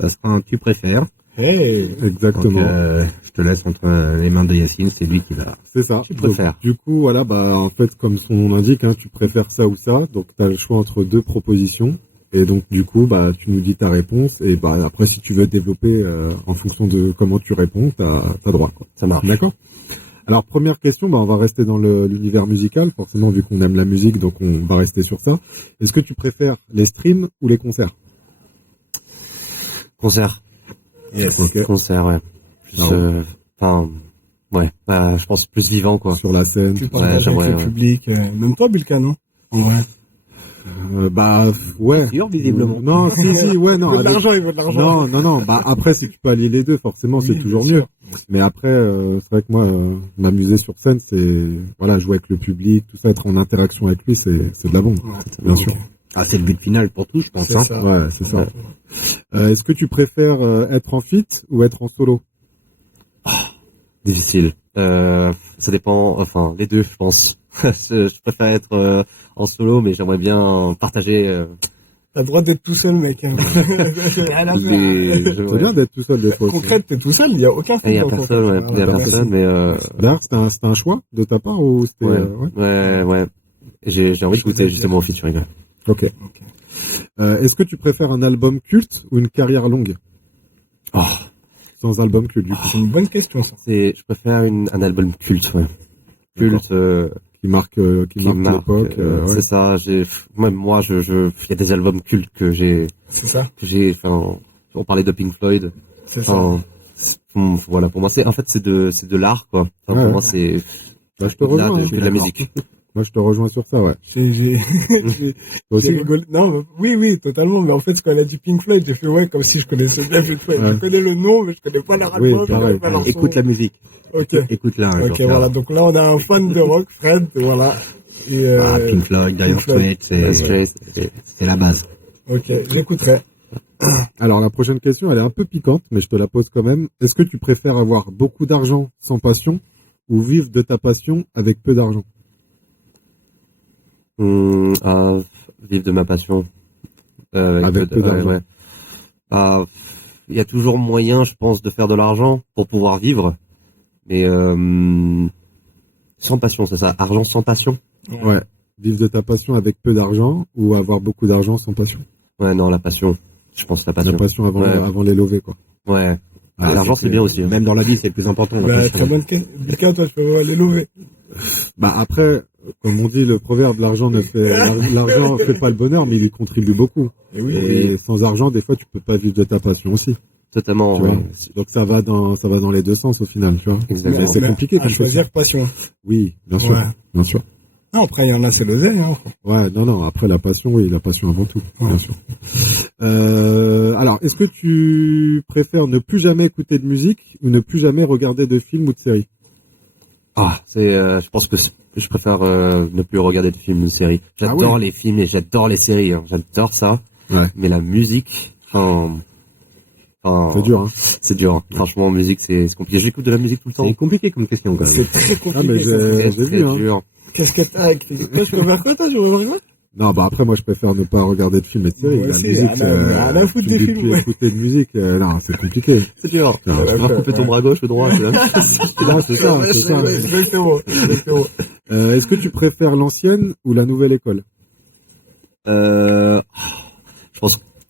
Ça sera un tu préfères. Hey, exactement. Donc, je te laisse entre les mains de Yacine, c'est lui qui va. C'est ça. Tu préfères. Donc, du coup, voilà, bah en fait, comme son nom l'indique, hein, tu préfères ça ou ça. Donc, tu as le choix entre deux propositions. Et donc, du coup, bah tu nous dis ta réponse. Et bah après, si tu veux développer en fonction de comment tu réponds, t'as droit. Quoi. Ça marche. D'accord. Alors, première question, bah on va rester dans l'univers musical. Forcément, vu qu'on aime la musique, donc on va rester sur ça. Est-ce que tu préfères les streams ou les concerts? Concert. Yes. Ok. Concert, ouais. Plus, je pense plus vivant, quoi. Sur la scène. tu t'engages avec le public. Même toi, Bulka, non? Ouais. Bah ouais. Sûr, visiblement. Non, si, ouais, non. Il veut de l'argent, il veut de l'argent. Non. Bah après, si tu peux allier les deux, forcément, c'est toujours mieux. Mais après, c'est vrai que moi, m'amuser sur scène, c'est voilà, jouer avec le public, tout ça, être en interaction avec lui, c'est de la bombe, bien sûr. Ah, c'est le but final pour tout, je pense. C'est Hein. ça. Ouais, c'est ça. Est-ce que tu préfères être en feat ou être en solo? Difficile. Ça dépend, enfin, les deux, je pense. Je préfère être en solo, mais j'aimerais bien partager. T'as le droit d'être tout seul, mec. Hein. Rien à faire. C'est bien d'être tout seul des fois. aussi. Concrète, t'es tout seul, il n'y a aucun Il y a personne, ouais. Il y a personne, mais D'ailleurs, c'était un choix de ta part ou c'était ouais. J'ai envie de goûter justement au featuring. Ok. Est-ce que tu préfères un album culte ou une carrière longue? Oh. Sans album culte, du coup. C'est une bonne question, ça. Je préfère un album culte, ouais. Culte, Qui marque l'époque. Ouais. C'est ça, même moi, il y a des albums cultes que j'ai, on parlait de Pink Floyd. C'est ça. Voilà, pour moi, c'est de l'art, quoi. Pour moi, c'est, Bah, je te rejoins. de la musique. Moi, je te rejoins sur ça, ouais. J'ai Toi aussi, rigolé. Non, oui, totalement. Mais en fait, quand elle a dit Pink Floyd, j'ai fait ouais, comme si je connaissais bien Pink Floyd. Ouais. Je connais le nom, mais je connais pas la radio. Oui, pareil. Écoute la musique. Ok. Écoute-la un Ok, jour. voilà. Donc là, on a un fan de rock, Fred, voilà. Et, Ah, Pink Floyd, Dire Floyd. Straits, Straight. c'est la base. ok, j'écouterai. Alors, la prochaine question, elle est un peu piquante, mais je te la pose quand même. Est-ce que tu préfères avoir beaucoup d'argent sans passion ou vivre de ta passion avec peu d'argent? Vivre de ma passion. Avec peu d'argent. ouais. Il y a toujours moyen, je pense, de faire de l'argent pour pouvoir vivre. Mais sans passion, c'est ça. Argent sans passion. Ouais. Vivre de ta passion avec peu d'argent ou avoir beaucoup d'argent sans passion? Ouais, non, la passion. Je pense la passion. La passion avant, Ouais. avant les lovés, quoi. Ouais. Ah, L'argent, c'est bien aussi. Hein. Même dans la vie, c'est le plus important. la Bah, passion. très bonne question. Bika, toi, je peux aller lever. Bah après, comme on dit le proverbe, l'argent fait pas le bonheur, mais il y contribue beaucoup. Et oui. Et sans argent, des fois, tu peux pas vivre de ta passion aussi. Totalement. Tu vois. ouais. Donc ça va dans les deux sens au final, tu vois. Exactement. Mais c'est Mais compliqué à comme choisir passion. Oui, bien sûr, Ouais. bien sûr. Non, après, il y en a, c'est l'oseille, hein. Ouais, non, après la passion, oui, la passion avant tout, Ouais. bien sûr. Alors, est-ce que tu préfères ne plus jamais écouter de musique ou ne plus jamais regarder de films ou de séries? Je pense que je préfère ne plus regarder de films ou de séries. J'adore les films et j'adore les séries. Hein. J'adore ça. Ouais. Mais la musique, C'est dur, hein. c'est dur. Hein. Franchement, musique, c'est compliqué. J'écoute de la musique tout le temps. C'est compliqué comme question, quand même. C'est très Ah, mais compliqué. ça. j'ai très vu, hein. dur. Qu'est-ce que t'as avec les... Toi, je peux faire quoi, toi? Je peux faire quoi? Non, bah après, moi, je préfère ne pas regarder de films et de séries. Moi La aussi, musique, rien à foutre tu des dis films, plus ouais. écouter de musique, non, c'est compliqué. C'est dur. Tu Ouais, vas couper ton bras gauche ou droit. C'est la même chose. Non, c'est ça, c'est ça. Exactement. Est-ce que tu préfères l'ancienne ou la nouvelle école? Je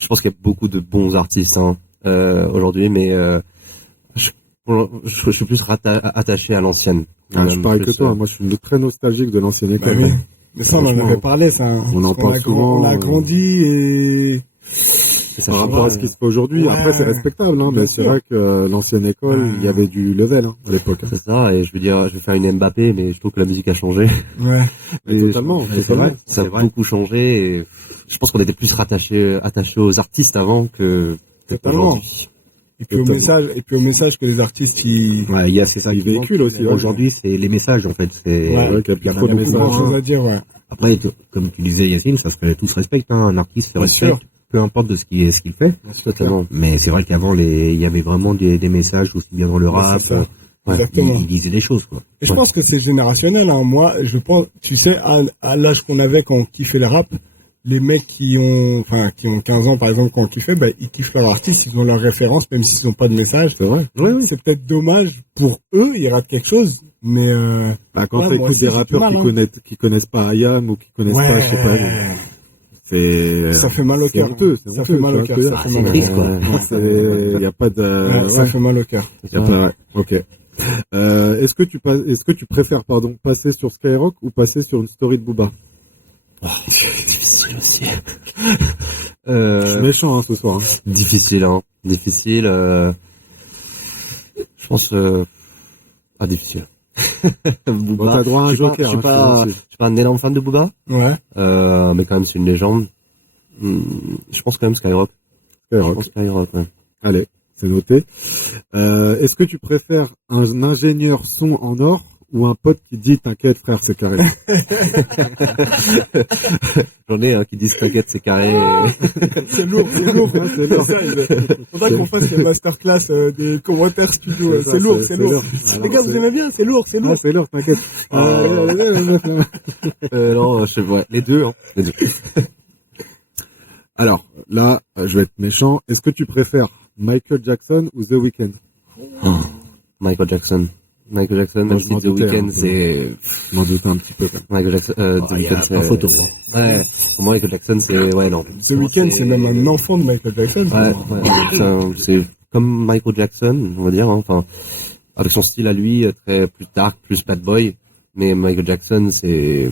pense qu'il y a beaucoup de bons artistes hein, aujourd'hui, mais je suis plus attaché à l'ancienne. Ah, je suis pareil Plus, que toi, moi, je suis très nostalgique de l'ancienne Bah école. oui. Mais ça, on en avait parlé, ça. On en Parce qu'on parle souvent. On a grandi et... Par rapport à ce qui se fait aujourd'hui. Ouais. Après, c'est respectable, hein, Bien mais c'est sûr. vrai que l'ancienne école, il y avait du level hein, à l'époque. C'est ça, et je vais faire une Mbappé, mais je trouve que la musique a changé. Ouais. Et totalement, c'est totalement. vrai. Ça a C'est vrai. beaucoup changé, et je pense qu'on était plus attachés aux artistes avant que Totalement. aujourd'hui. Et puis au message que les artistes, ils... Ouais, il y a, c'est ça Ils qui manque. véhiculent aussi, ouais. Aujourd'hui, c'est les messages, en fait. C'est, Ouais. Ouais, qu'il y a plus il y en a trop de beaucoup Beaucoup messages. de choses à dire, ouais. Après, comme tu disais, Yacine, ça tout se respecte, hein. Un artiste se Bien respecte, sûr. peu importe de ce qu'il fait. Totalement. Mais c'est vrai qu'avant, il y avait vraiment des messages aussi bien dans le rap. c'est ça. Ouais. Exactement. Ils disaient des choses, quoi. Et je pense que c'est générationnel, hein. Moi, je pense, tu sais, à l'âge qu'on avait quand on kiffait le rap, les mecs qui ont 15 ans, par exemple, quand on kiffait, bah, ils kiffent leur artiste, ils ont leur référence, même s'ils n'ont pas de message. C'est vrai. C'est peut-être dommage pour eux, ils ratent quelque chose, mais, Bah, quand Ouais, moi t'écoutes aussi, des j'ai du rappeurs mal, qui connaissent pas IAM ou qui connaissent pas, je sais pas, c'est, ça fait mal au c'est cœur. honteux, c'est Ça honteux, fait mal au tu vois cœur, ce que ça je veux fait dire. mal au cœur. C'est, y a pas de, Ça fait mal au cœur. y a pas, ouais, ok. Est-ce que tu préfères, passer sur Skyrock ou passer sur une story de Booba? Difficile aussi. Je suis méchant, hein, ce soir. Hein. Difficile, hein. Difficile. Je pense. Difficile. Bon, t'as droit à un je suis joker. pas- je suis hein, pas, je je suis pas un énorme fan de Booba, Ouais. mais quand même c'est une légende. Je pense quand même Skyrock. Je Skyrock. pense Skyrock, ouais. Allez, c'est noté. Est-ce que tu préfères un ingénieur son en or ou un pote qui dit t'inquiète frère c'est carré? J'en ai qui disent t'inquiète c'est carré. C'est lourd, c'est lourd. Ouais, c'est lourd. Ça, faudra qu'on fasse les masterclass des commentaires studio. C'est lourd, c'est lourd. Les gars, vous aimez bien? C'est lourd, c'est Ah, lourd. c'est lourd, t'inquiète. Non, je sais pas. Les deux, hein. Les deux. Alors, là, je vais être méchant. Est-ce que tu préfères Michael Jackson ou The Weeknd? Michael Jackson. Michael Jackson, Moi, même je si m'en The doutais, Weeknd, hein. c'est... Je m'en doutais un petit peu. Quand même. Michael Jackson, The Weeknd, c'est... Pas photo. Ouais. Pour moi, Michael Jackson, c'est... Ouais, non. Ce week-end, c'est même un enfant de Michael Jackson. Ouais, c'est comme Michael Jackson, on va dire, hein. Enfin, avec son style à lui, très plus dark, plus bad boy. Mais Michael Jackson, c'est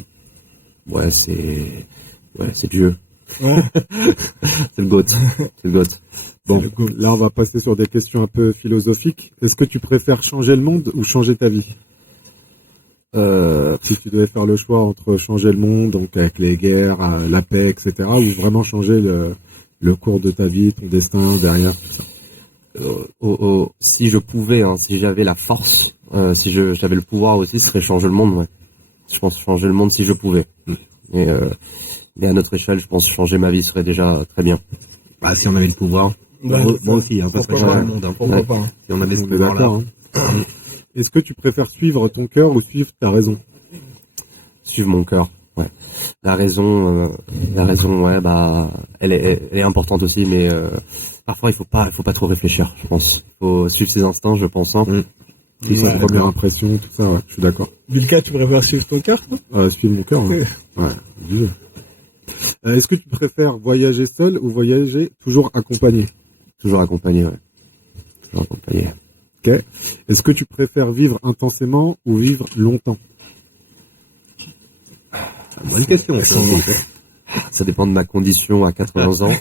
Dieu. Ouais. C'est le GOAT. C'est le GOAT. Bon, là, on va passer sur des questions un peu philosophiques. Est-ce que tu préfères changer le monde ou changer ta vie? Si tu devais faire le choix entre changer le monde, donc avec les guerres, la paix, etc., ou vraiment changer le cours de ta vie, ton destin derrière tout ça. Si je pouvais, hein, si j'avais la force, si j'avais le pouvoir aussi, ce serait changer le monde, ouais. Je pense changer le monde si je pouvais. Et, mais à notre échelle, je pense changer ma vie serait déjà très bien. Bah, si on avait le pouvoir. Ouais, Moi aussi, hein, parce que pourquoi changer pas. le monde. Hein. Pourquoi pas, hein. Si on avait ce On est pouvoir-là. d'accord, hein. Est-ce que tu préfères suivre ton cœur ou suivre ta raison? Suivre mon cœur, ouais. La raison, ouais, bah, elle est importante aussi, mais parfois il faut pas trop réfléchir, je pense. Faut suivre ses instincts, je pense. Hein. Tout ça, première impression, tout ça, ouais, je suis d'accord. Vilka, tu préfères suivre ton cœur, toi? Suivre mon cœur, ouais. Ouais, obligé. Est-ce que tu préfères voyager seul ou voyager toujours accompagné? Toujours accompagné, ouais. Toujours accompagné. Ok. Est-ce que tu préfères vivre intensément ou vivre longtemps? Bonne question. Ça dépend de ma condition à 80 ans.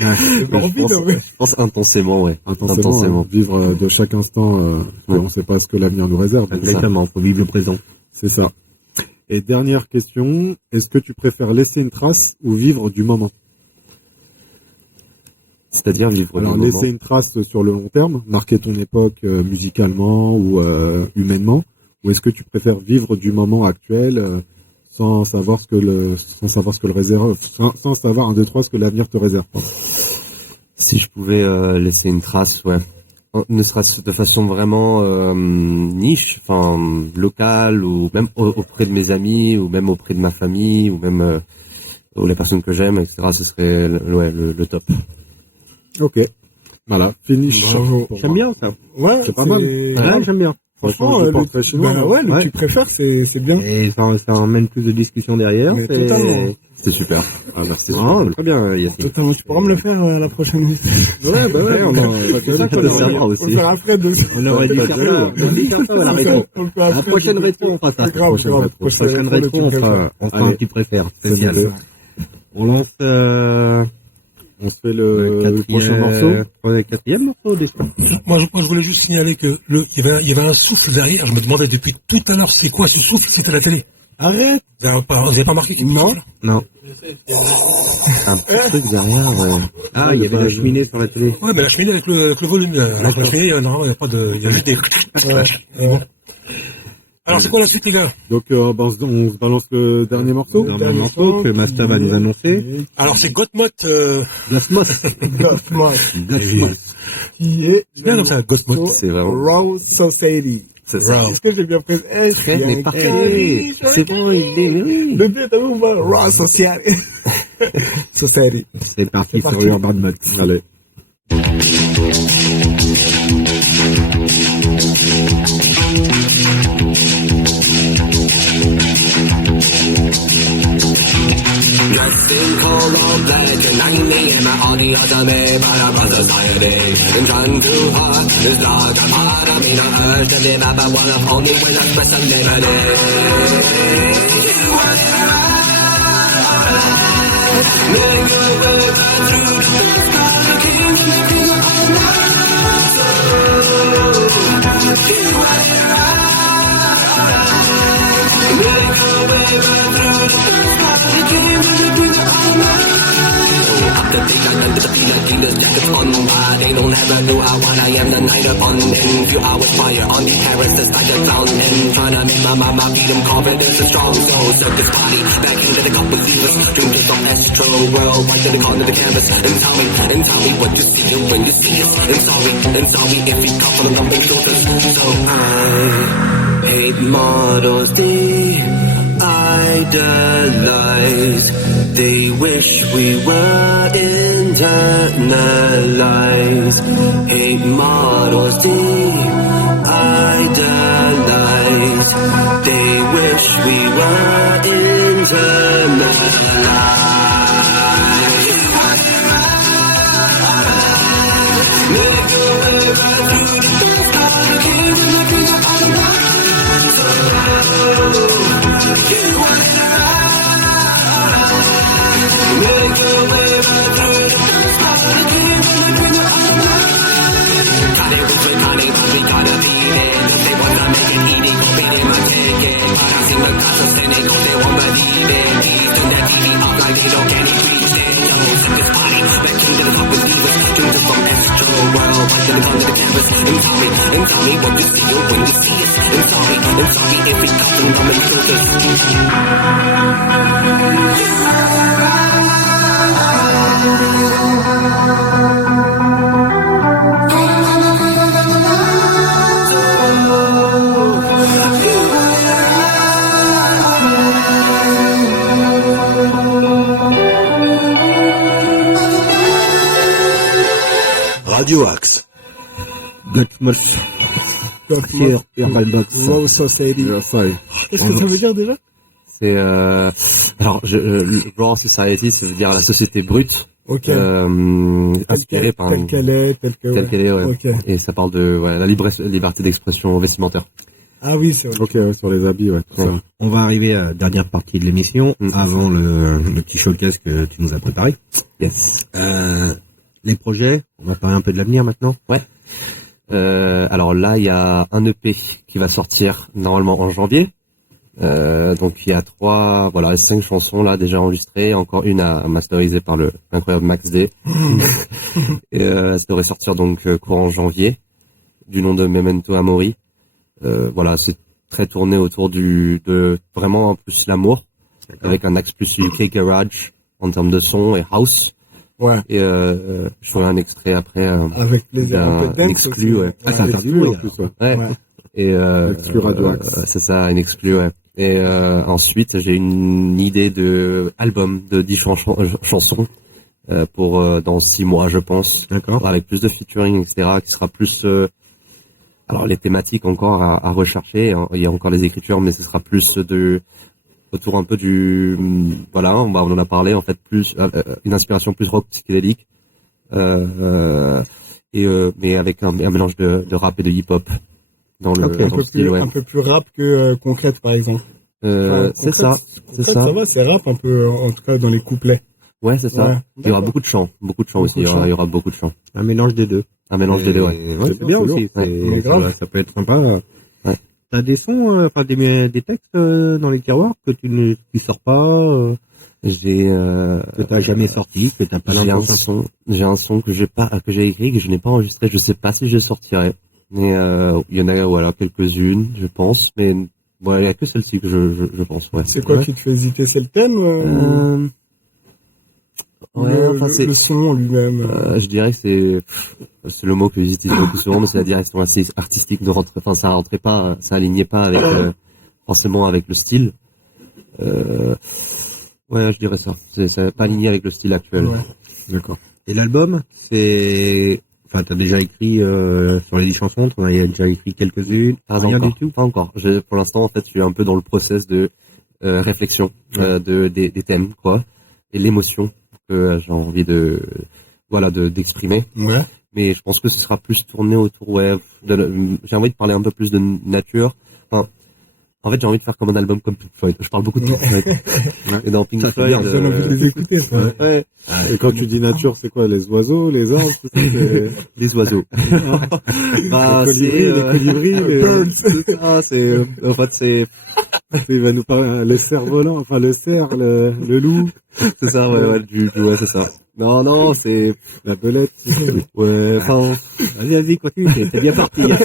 Je pense intensément, ouais. Intensément. Vivre de chaque instant, on ne sait pas ce que l'avenir nous réserve. Exactement, faut vivre le présent. C'est ça. Et dernière question, est-ce que tu préfères laisser une trace ou vivre du moment? C'est-à-dire vivre Alors, le moment. laisser une trace sur le long terme, marquer ton époque musicalement ou humainement, ou est-ce que tu préfères vivre du moment actuel sans savoir ce que le réserve, sans savoir 1, 2, 3 ce que l'avenir te réserve? Pardon. Si je pouvais laisser une trace, ouais. Ne serait-ce de façon vraiment niche, enfin locale, ou même auprès de mes amis, ou même auprès de ma famille, ou même ou les personnes que j'aime, etc. Ce serait le top. Ok. Voilà. Finish. Bravo. J'aime bien ça. Ouais, C'est pas mal. Ouais, j'aime bien. Franchement, le portrait chinois, le ouais. tu préfères, c'est bien. Et ça emmène plus de discussions derrière. Mais totalement. C'est super. Ah, merci. Très bien, Yassine. Totalement. Tu pourras me le faire la prochaine fois. Ouais, bah ouais, C'est ça qu'on savoir On aussi. le fera après. On aurait dû faire ça. On aurait dû faire ça à la rétro. On le fera La après. prochaine rétro, on fera ça. Grave, Prochaine grave. rétro. Prochaine rétro, on fera un Allez. petit préfère. C'est Spécial. noté. On lance On se fait le prochain morceau. Le quatrième morceau déjà. Moi, je voulais juste signaler que il y avait un souffle derrière. Je me demandais depuis tout à l'heure, c'est quoi ce souffle? C'était à la télé. Arrête. Vous avez pas marqué? Non. Non. Un petit truc derrière, ouais. Ah, il y avait la cheminée sur la télé. Ouais, mais la cheminée avec le volume. La cheminée, non, il n'y a pas de, il y a juste des. Alors, c'est quoi la suite, les gars? Donc, on se balance le dernier morceau. Dernier morceau que Masta va nous annoncer. Alors, c'est Gottmot, Glasmos. Gottmot. Glasmos. Qui est c'est bien comme ça, Gottmot. C'est vraiment. Raw Society. C'est ça. Est-ce que j'ai bien pris? Très, mais parfait. C'est bon, il est. Le but, t'as vu ou pas? Raw Society. Society. C'est parti parti. sur Urban Mode. Allez. Dressing coral black and angry and my audio to me by a brother society. And trying too hard is like a part of me, the urge to live up, but one of only when I express some liberty. Make your way through the sky, the king and the king of all night. So, you are make your way through the sky, the king and the king of all night. Up the big line under the peanut dealer's jackets on my. They don't ever know how what I am the night upon. In few hours fire on the terraces like a clown. And trying to make my mama beat them confidence is strong. So circus party back into the cup with leaders. Drinking from Astro World right to the corner of the canvas. And tell me what you see when you see us. And sorry if you come from the lumping shoulders. So I hate models they idolize. They wish we were internalized. Hate models they idolize. They wish we were internalized. Make your way right through the sky, the king and the king of all night. So, you are make your way right through the sky, the king and the king of all night. Got it, we got it, we gotta be there. They want And sorry if it got them dumb and Radio Axe. Gutsmush sur Urban Box. Low Society. Qu'est-ce que ça veut dire déjà? C'est alors Raw Society, ça veut dire la société brute, Ok. inspirée par Telle qu'elle est, telle que. telle qu'elle est, ouais. Ok. Et ça parle de la liberté d'expression vestimentaire. Ah oui, c'est vrai. Ok, ouais, sur les habits, ouais. tout ça. On va arriver à la dernière partie de l'émission, avant le petit showcase que tu nous as préparé. Yes. Les projets, on va parler un peu de l'avenir maintenant. Alors là, il y a un EP qui va sortir normalement en janvier. Donc il y a 5 chansons là déjà enregistrées, encore une à masteriser par le incroyable Max D. Et ça devrait sortir donc courant janvier, du nom de Memento Amori. Voilà, c'est très tourné autour de vraiment plus l'amour, avec un axe plus UK garage en termes de son et house. Ouais. Et je ferai un extrait après. Avec plaisir. Un peu un dance exclu, aussi. ouais. Ah, c'est interview en plus, ouais. Ouais. Ouais. Et Exclu Radio Axe. c'est ça, une exclu, ouais. Et ensuite, j'ai une idée de album de 10 chansons pour dans 6 mois, je pense. D'accord. Avec plus de featuring, etc., qui sera plus... alors, les thématiques encore à rechercher. Hein. Il y a encore les écritures, mais ce sera plus autour un peu du... Voilà, on en a parlé, en fait, plus une inspiration plus rock psychédélique. Mais avec un mélange de rap et de hip-hop dans le, Un dans le style, ouais. peu plus rap que concrète, par exemple. Enfin, C'est ça, c'est concrète, ça. Ça va, c'est rap un peu, en tout cas dans les couplets. Ouais, c'est ça. Ouais. Il y aura beaucoup de chants aussi. Beaucoup de Il y aura beaucoup de chants. Un mélange des deux. Un mélange des deux, ouais. C'est bien aussi. Ouais. Mais grave. Ça peut être sympa. Là. Ouais. T'as des sons, des textes dans les tiroirs que tu sors pas, que t'as jamais sorti, que t'as pas l'intention. J'ai un son que j'ai écrit, que je n'ai pas enregistré. Je sais pas si je le sortirai. Mais il y en a quelques-unes, je pense. Mais il y a que celle-ci que je pense. Ouais. C'est quoi qui te fait hésiter? C'est le thème le son lui-même. Je dirais que c'est le mot que j'utilise beaucoup souvent, mais c'est la direction assez artistique de rentrer. Enfin, ça rentrait pas, ça alignait pas avec forcément avec le style. Ouais, je dirais ça. C'est pas aligné avec le style actuel. Ouais. D'accord. Et l'album, t'as déjà écrit sur les 10 chansons, t'en as déjà écrit quelques-unes. Rien du tout. Pas encore. Pour l'instant, en fait, je suis un peu dans le process de réflexion des thèmes, quoi, et l'émotion que j'ai envie d'exprimer. Ouais. Mais je pense que ce sera plus tourné autour, j'ai envie de parler un peu plus de nature. Enfin, en fait, j'ai envie de faire comme un album comme Pink Floyd. Je parle beaucoup de Pink Floyd. Et dans Pink Floyd, Ça donne envie de les écouter, ça. ouais, Et quand tu dis nature, c'est quoi? Les oiseaux, les arbres, tout ça, c'est... les oiseaux. Bah, les colibris, c'est ça, en fait, c'est, il va nous parler, le cerf-volant, enfin, le cerf, le loup, c'est ça, ouais, c'est ça. Non, c'est, la belette. ouais, enfin, vas-y, continue, t'es bien parti, Non,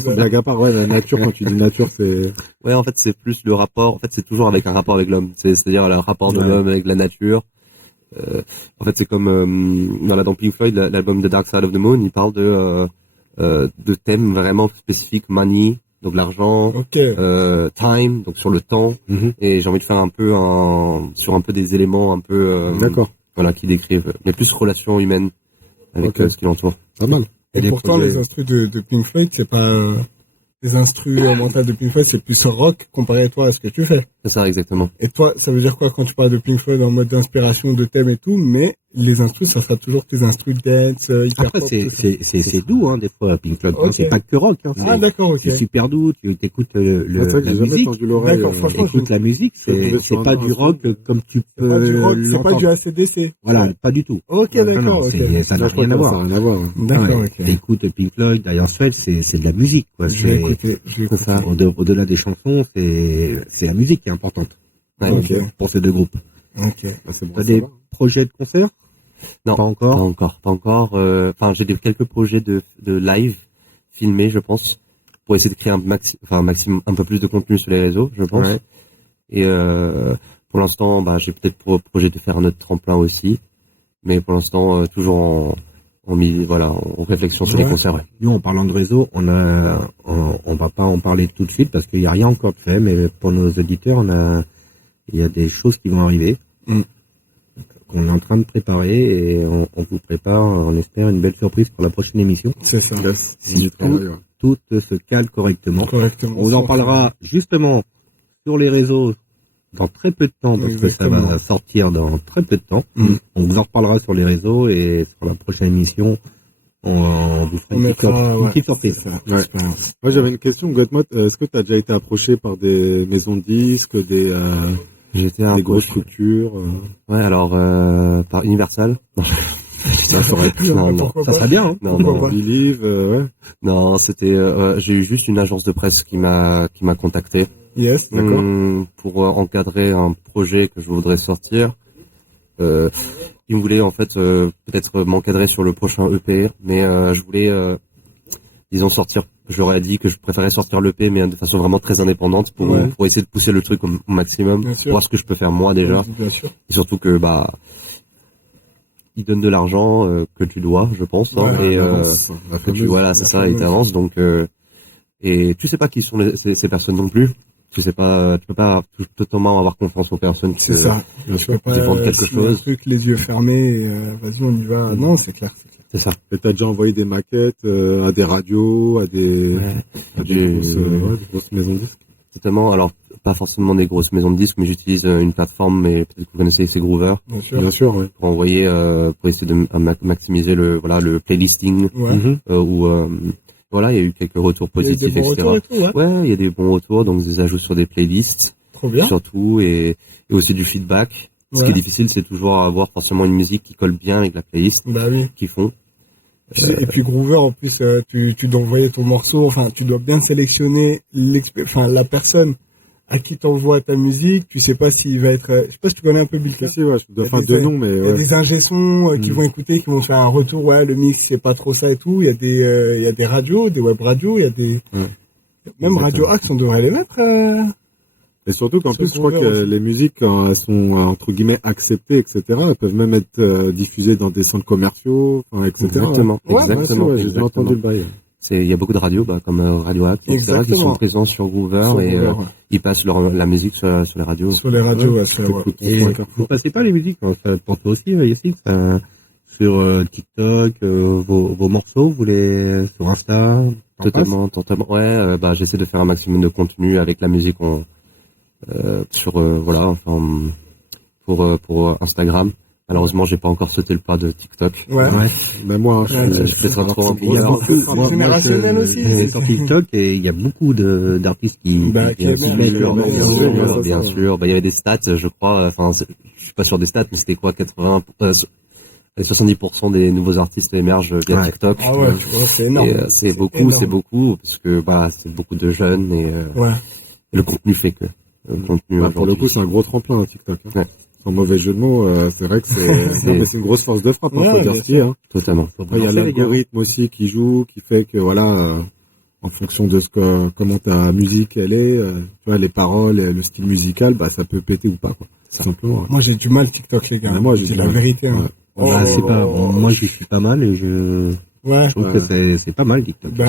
c'est blague à part, ouais, la nature, quand tu dis nature, c'est... Ouais, en fait, c'est plus le rapport, en fait, c'est toujours avec un rapport avec l'homme. C'est-à-dire le rapport de l'homme avec la nature. En fait, c'est comme, dans Pink Floyd, l'album The Dark Side of the Moon, il parle de thèmes vraiment spécifiques, money, donc l'argent, time, donc sur le temps. Et j'ai envie de faire un peu sur un peu des éléments un peu, D'accord. Voilà, qui décrivent, mais plus relations humaines avec ce qui l'entoure. Pas mal. Et pourtant, les instrus de Pink Floyd, c'est pas les instrumentales de Pink Floyd, c'est plus rock comparé à toi, à ce que tu fais. C'est ça, exactement. Et toi, ça veut dire quoi quand tu parles de Pink Floyd en mode d'inspiration, de thème et tout, mais les instrus, ça sera toujours tes instrus dance, hyper Après, pop, c'est doux, hein, des fois, Pink Floyd. Ok. C'est pas que rock, hein. Ah, d'accord, ok. C'est super doux, tu écoutes C'est vrai que la j'ai jamais musique. tendu l'oreille. D'accord, franchement, Écoute la musique, c'est pas du rock comme tu C'est pas du peux rock, c'est pas l'entendre. du ACDC. Voilà, pas du tout. Ok, Non, d'accord, non, ok. ça n'a Je crois rien à que ça voir. n'a rien à voir. D'accord, Ouais, ok. T'écoutes Pink Floyd, Dire Straits, c'est de la musique, quoi. Je vais écouter, C'est ça. Au-delà des chansons, c'est la musique qui est importante. Ouais. Ok. Pour ces deux groupes. Ok. Ah, c'est bon T'as à des savoir. projets de concert? Non, Pas encore. Pas encore. Enfin, j'ai quelques projets de live filmés, je pense, pour essayer de créer un maximum, un peu plus de contenu sur les réseaux, je pense. Ouais. Et pour l'instant, bah, j'ai peut-être pour projet de faire un autre tremplin aussi, mais pour l'instant, toujours en réflexion sur les concerts. Ouais. Nous, en parlant de réseau, on va pas en parler tout de suite parce qu'il n'y a rien encore de fait, mais pour nos auditeurs, il y a des choses qui vont arriver, qu'on est en train de préparer et on vous prépare, on espère, une belle surprise pour la prochaine émission. C'est ça. Si tout se cale correctement. On vous en parlera justement sur les réseaux dans très peu de temps, parce que ça va sortir dans très peu de temps. On vous en reparlera sur les réseaux et sur la prochaine émission, on vous fera une petite surprise. Ouais. Moi, j'avais une question, Godmot. Est-ce que tu as déjà été approché par des maisons de disques, des grosses structures Ouais, alors, par Universal. Ça serait pu, non. Ça serait bien, hein. Non. Believe, ouais. Non, c'était, j'ai eu juste une agence de presse qui m'a contacté. Yes, d'accord. Pour encadrer un projet que je voudrais sortir. Ils me voulaient en fait peut-être m'encadrer sur le prochain EP, mais je voulais, disons, sortir. J'aurais dit que je préférais sortir l'EP, mais de façon vraiment très indépendante pour essayer de pousser le truc au maximum, voir ce que je peux faire moi déjà. Bien sûr. Et surtout que bah ils donnent de l'argent que tu dois, je pense, hein, et que tu c'est ça, ils t'avancent donc et tu sais pas qui sont ces personnes non plus. Tu sais pas, tu peux pas totalement avoir confiance aux personnes C'est ça. qui vendent quelque chose. Un truc les yeux fermés, et, vas-y on y va. Non, c'est clair. C'est ça. Et t'as déjà envoyé des maquettes à des radios, à des grosses maisons de disques. Totalement. Alors pas forcément des grosses maisons de disques, mais j'utilise une plateforme, mais peut-être que vous connaissez, c'est Groover. Bien sûr, ouais. Pour envoyer, pour essayer de maximiser le playlisting, voilà, il y a eu quelques retours positifs, etc. Ouais, il y a des bons retours, donc des ajouts sur des playlists. Trop bien. Surtout, et aussi du feedback. Ce qui est difficile, c'est toujours avoir forcément une musique qui colle bien avec la playlist qu'ils font. Et puis Groover, en plus, tu dois envoyer ton morceau, enfin, tu dois bien sélectionner la personne à qui t'envoies ta musique. Tu sais pas s'il va être, je sais pas si tu connais un peu Bill Casey. Ouais, je dois faire deux noms, mais il y a des ingé-sons qui vont écouter, qui vont te faire un retour, le mix, c'est pas trop ça et tout. Il y a des radios, des web radios, il y a des, même Radio Axe, on devrait les mettre, Et surtout qu'en plus, je crois que les musiques, quand elles sont, entre guillemets, acceptées, etc., elles peuvent même être diffusées dans des centres commerciaux, etc. Exactement. J'ai déjà entendu le bail. Il y a beaucoup de radios, comme Radio Act, etc., qui sont présents sur Groover et ils passent la musique sur les radios. Sur les radios, Et vous passez pas les musiques, pour toi aussi, ici, sur TikTok, vos morceaux, vous les, sur Insta? Totalement. Ouais, j'essaie de faire un maximum de contenu avec la musique pour Instagram. Malheureusement, j'ai pas encore sauté le pas de TikTok. Mais moi, je fais ça trop en C'est générationnel aussi. Sur TikTok, et il y a beaucoup d'artistes qui bien sûr. Il y avait des stats, je crois, je suis pas sûr des stats, mais c'était quoi, 70% des nouveaux artistes émergent via TikTok. Ah ouais, c'est énorme. Et c'est beaucoup, parce que c'est beaucoup de jeunes et le contenu fait que. Pour le coup, c'est un gros tremplin, TikTok. Ouais. Sans mauvais jeu de mots, c'est vrai que c'est une grosse force de frappe, faut dire ce qu'il y a. Totalement. Après, il y a l'algorithme aussi qui joue, qui fait que en fonction de comment ta musique elle est, tu vois, les paroles, le style musical, ça peut péter ou pas, quoi. Simplement. Moi, j'ai du mal TikTok, les gars. Moi, j'ai la vérité. Hein. Moi, j'y suis pas mal et je trouve que c'est pas mal TikTok. Tu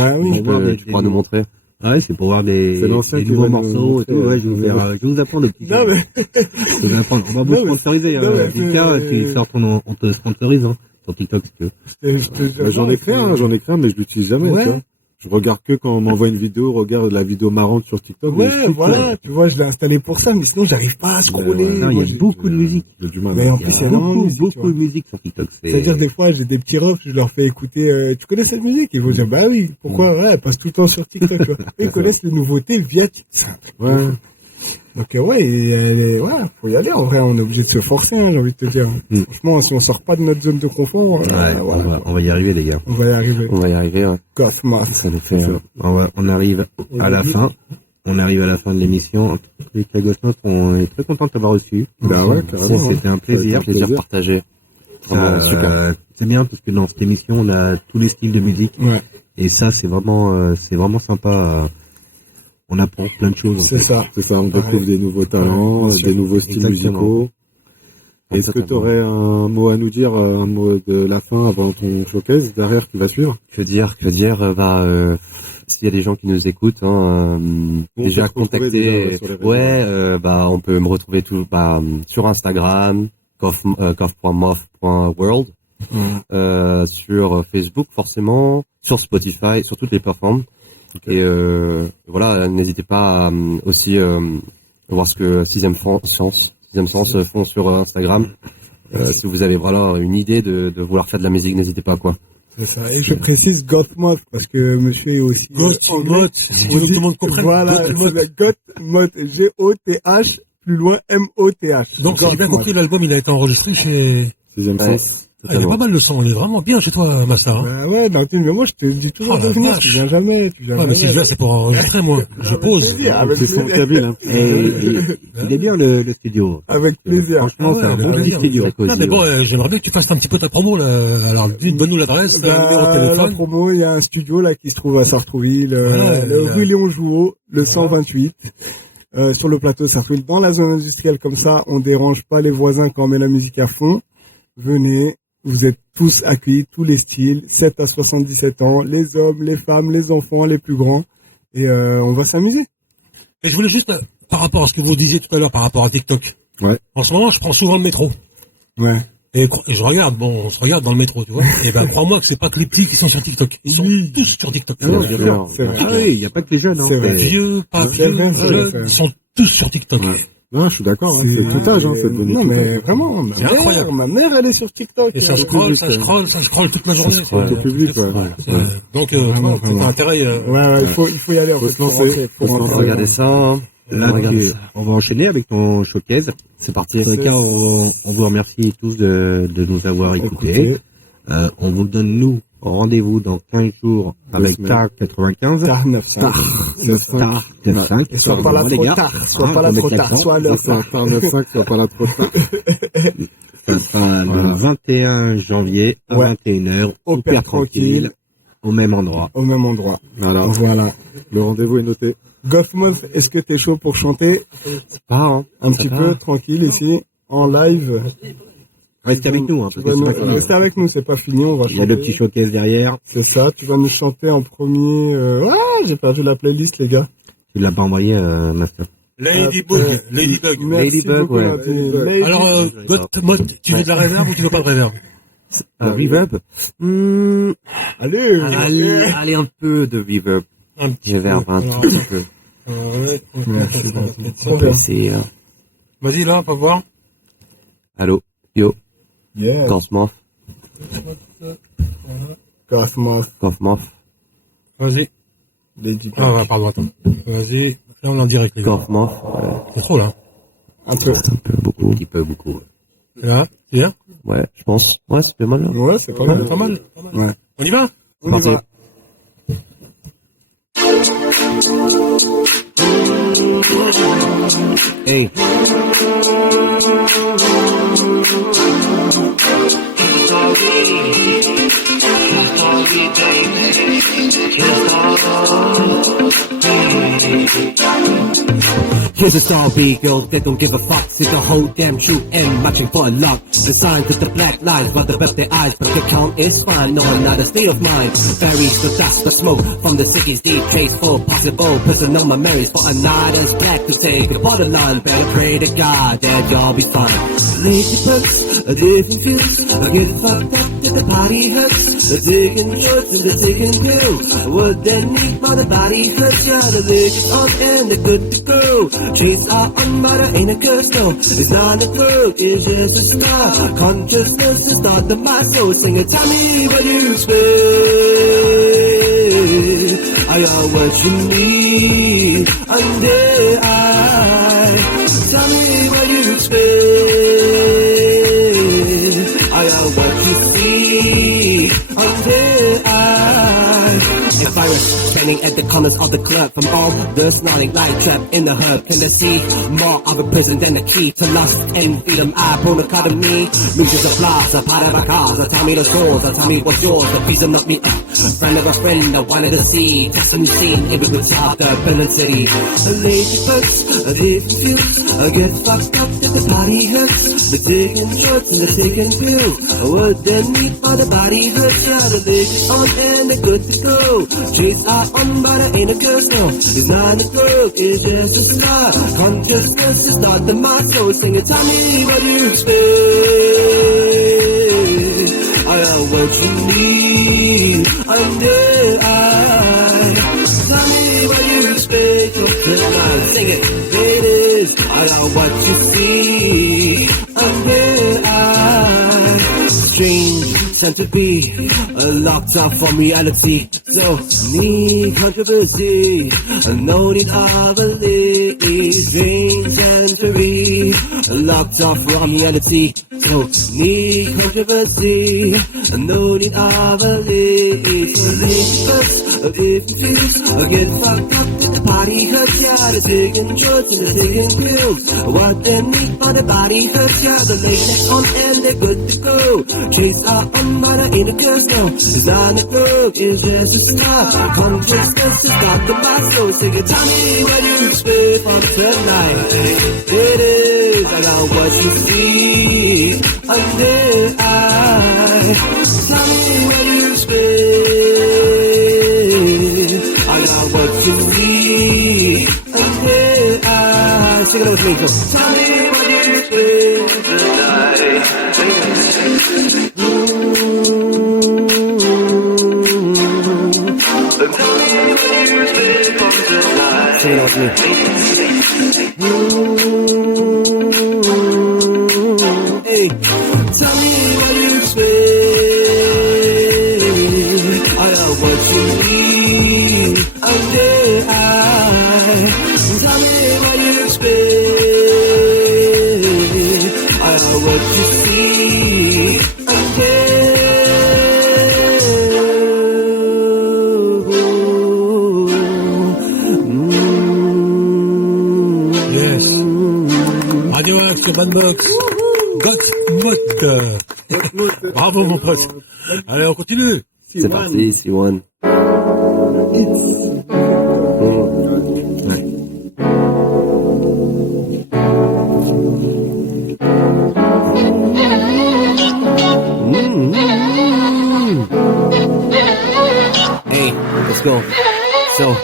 pourras nous montrer. Ouais, c'est pour voir des nouveaux morceaux et tout. Ouais, je vais vous apprendre des petits choses. Je vais vous apprendre. On va vous sponsoriser, Lucas, on te sponsorise, sur TikTok, si tu veux. J'en ai créé un, mais je l'utilise jamais, tu vois. Je regarde que quand on m'envoie une vidéo, regarde la vidéo marrante sur TikTok. Tu vois, je l'ai installé pour ça, mais sinon, j'arrive pas à scroller. Il y a beaucoup de musique. J'ai du mal. Mais en plus, il y a beaucoup de musique sur TikTok. C'est-à-dire, des fois, j'ai des petits refs, je leur fais écouter, tu connais cette musique? Ils vont dire, bah oui, pourquoi? Ouais, elle passe tout le temps sur TikTok, tu vois. Ils connaissent les nouveautés via TikTok. Donc, faut y aller. En vrai, on est obligé de se forcer, j'ai envie de te dire. Franchement, si on sort pas de notre zone de confort, on va y arriver, les gars. On va y arriver, ouais. Ça nous fait, on arrive à la fin. On arrive à la fin de l'émission. Les Cagosnos, on est très contents de t'avoir reçu. Carrément. C'était un plaisir partagé. Super. C'est bien parce que dans cette émission, on a tous les styles de musique. Et ça, c'est vraiment sympa. On apprend plein de choses. C'est ça. C'est ça, on découvre des nouveaux talents, des nouveaux styles musicaux. Est-ce que tu aurais un mot à nous dire, un mot de la fin avant ton showcase derrière qui va suivre? Que dire, s'il y a des gens qui nous écoutent, déjà contacter, on peut me retrouver sur Instagram, coff.mof.world, sur Facebook forcément, sur Spotify, sur toutes les plateformes. Okay. Et voilà, n'hésitez pas à aussi voir ce que Sixième Sens font sur Instagram. Si vous avez voilà une idée de vouloir faire de la musique, n'hésitez pas quoi. C'est ça. Et je précise Gothmoth parce que monsieur est aussi Gothmoth, si tout le monde comprenne. Voilà, Gothmoth, G-O-T-H, plus loin M-O-T-H. Donc, si j'ai bien compris, l'album, il a été enregistré chez Sixième Sens. Il y a pas mal de son, il est vraiment bien chez toi, Master. Ouais, mais moi, je te dis toujours de venir, tu viens jamais. Mais c'est déjà, c'est pour enregistrer, moi. Je pose. C'est son cabine, hein. Il est bien, le studio. Avec plaisir. Franchement, c'est un bon petit studio. Non, mais bon, j'aimerais bien que tu fasses un petit peu ta promo, là. Alors, donne-nous l'adresse, le numéro de téléphone. La promo, il y a un studio, là, qui se trouve à Sartrouville, rue Léon Jouot, le 128. Sur le plateau de Sartrouville, dans la zone industrielle, comme ça, on dérange pas les voisins quand on met la musique à fond. Venez. Vous êtes tous accueillis, tous les styles, 7 à 77 ans, les hommes, les femmes, les enfants, les plus grands. Et on va s'amuser. Et je voulais juste, par rapport à ce que vous disiez tout à l'heure, par rapport à TikTok. Ouais. En ce moment, je prends souvent le métro. Ouais. Et je regarde, on se regarde dans le métro, tu vois. Et crois-moi que c'est pas que les petits qui sont sur TikTok. Ils sont tous sur TikTok. C'est vrai. Ah oui, il n'y a pas que les jeunes, hein. C'est vrai. Vieux, pas vieux, jeunes, ils sont tous sur TikTok. Ouais. Non, je suis d'accord, hein, c'est tout âge, c'est devenu non, tout mais âge. vraiment, C'est incroyable. ma mère, elle est sur TikTok. Et ça scrolle toute la journée. C'est au public, ouais. Donc, c'est intérêt. Ouais, il faut y aller, en fait. Faut se lancer. Regardez ça. Là, on va enchaîner avec ton showcase. C'est parti. En tout cas, on vous remercie tous de nous avoir écoutés. On vous donne, nous, rendez-vous dans 15 jours avec TAR 95. TAR 95. TAR 95. Et sois pas là trop tard. Sois pas là trop tard. Sois à l'heure. TAR 95, sois pas là trop tard. Ça sera le 21 janvier à 21h au Père Tranquille, au même endroit. Au même endroit. Voilà. Le rendez-vous est noté. Gothmoth, est-ce que t'es chaud pour chanter? Pas, un petit peu tranquille ici, en live. Restez avec nous, hein, parce que restez avec nous, c'est pas fini, on va chanter. Il y a le petit showcase derrière. C'est ça, tu vas nous chanter en premier. J'ai perdu la playlist, les gars. Tu l'as pas envoyé, Master. Ladybug. Ladybug, ouais. Ladybug. Alors, Gothmoth, tu veux de la réverb ou tu veux pas de réverb? Reverb. Allez, un peu de reverb. Un petit reverb, un tout petit peu. Ouais. Vas-y, là, on va voir. Allô, yo. Yeah. Gothmoth. Vas-y. Pardon, attends. Vas-y. Là, on est en direct, les gars. Gothmoth. C'est trop, là. Un peu. Beaucoup. Un petit peu, beaucoup. Là, bien? Ouais, je pense. Ouais, c'est pas mal. Là. Ouais, c'est pas mal. Pas mal. Ouais. On y va? On y va. Hey. Here's a star-B girl, they don't give a fuck. See the whole damn shoot and matching for a lock. The sign to the black lies, but the birthday eyes, but the count is fine. No, I'm not a state of mind. Buries the dust, the smoke from the city's deep case for possible personal memories. For a night as black to take a borderline. Better pray to God that y'all be fine. Ladybugs, a different feels. I get fucked up till the party hurts. The taking drugs and the taking pills. What they need for the body hurts. Yeah, the liquor's on and they're good to go. Trees are on, but I ain't a curse, no. It's not a drug, it's just a star. Consciousness is not the my soul. Sing it, tell me what you spend. I got what you need. Under tell me what you spend. I got what you see. Under a virus standing at the corners of the club. From all the snarling light trapped in the hub. Can they see more of a prison than the key to lust and freedom? I pull the card of me. Music applause, a part of a cause. Tell me the scores, tell me what's yours. The reason of me, friend of a friend, I wanted to see. Just when you see it was top the Berlin city. The lady folks, they confused. Get fucked up if the body hurts. They're taking shots and they're taking pills. What they need for the body hurts. Yeah, the ladies on and they're good to go. Chase are on, but I ain't a girl, no. It's not a girl, it's just a star. Consciousness is not the mask, so sing it, tell me what you expect. I am what you need, I'm there, tell me what you expect tonight. Sing it, ladies, I am what you see, I'm there, strange, sent to be a lockdown from reality. So need controversy, no need of a strange century, locked off from reality. So need controversy, no need of a get fucked up at the party hurts ya. They're taking drugs and they're taking pills. What they need for the body hurts ya. The ladies on and they're good to go. Chase are on, but I ain't a girl, no. It's not a club, it's just a star. Consciousness is not the boss, so sing it, tell me what you expect from tonight. It is, I got what you see under eye. Tell me what you expect. I got what you see under eye. Sing it with me, tell me what you expect tonight. Say it with me. Hey, tell me what you expect. I got what you need. I'm there. Tell me what you expect. I got what you see. I'm there. Bandbox, Got Mode. Bravo mon pote. Allez, on continue. C'est parti, C1. Hey, let's go. So,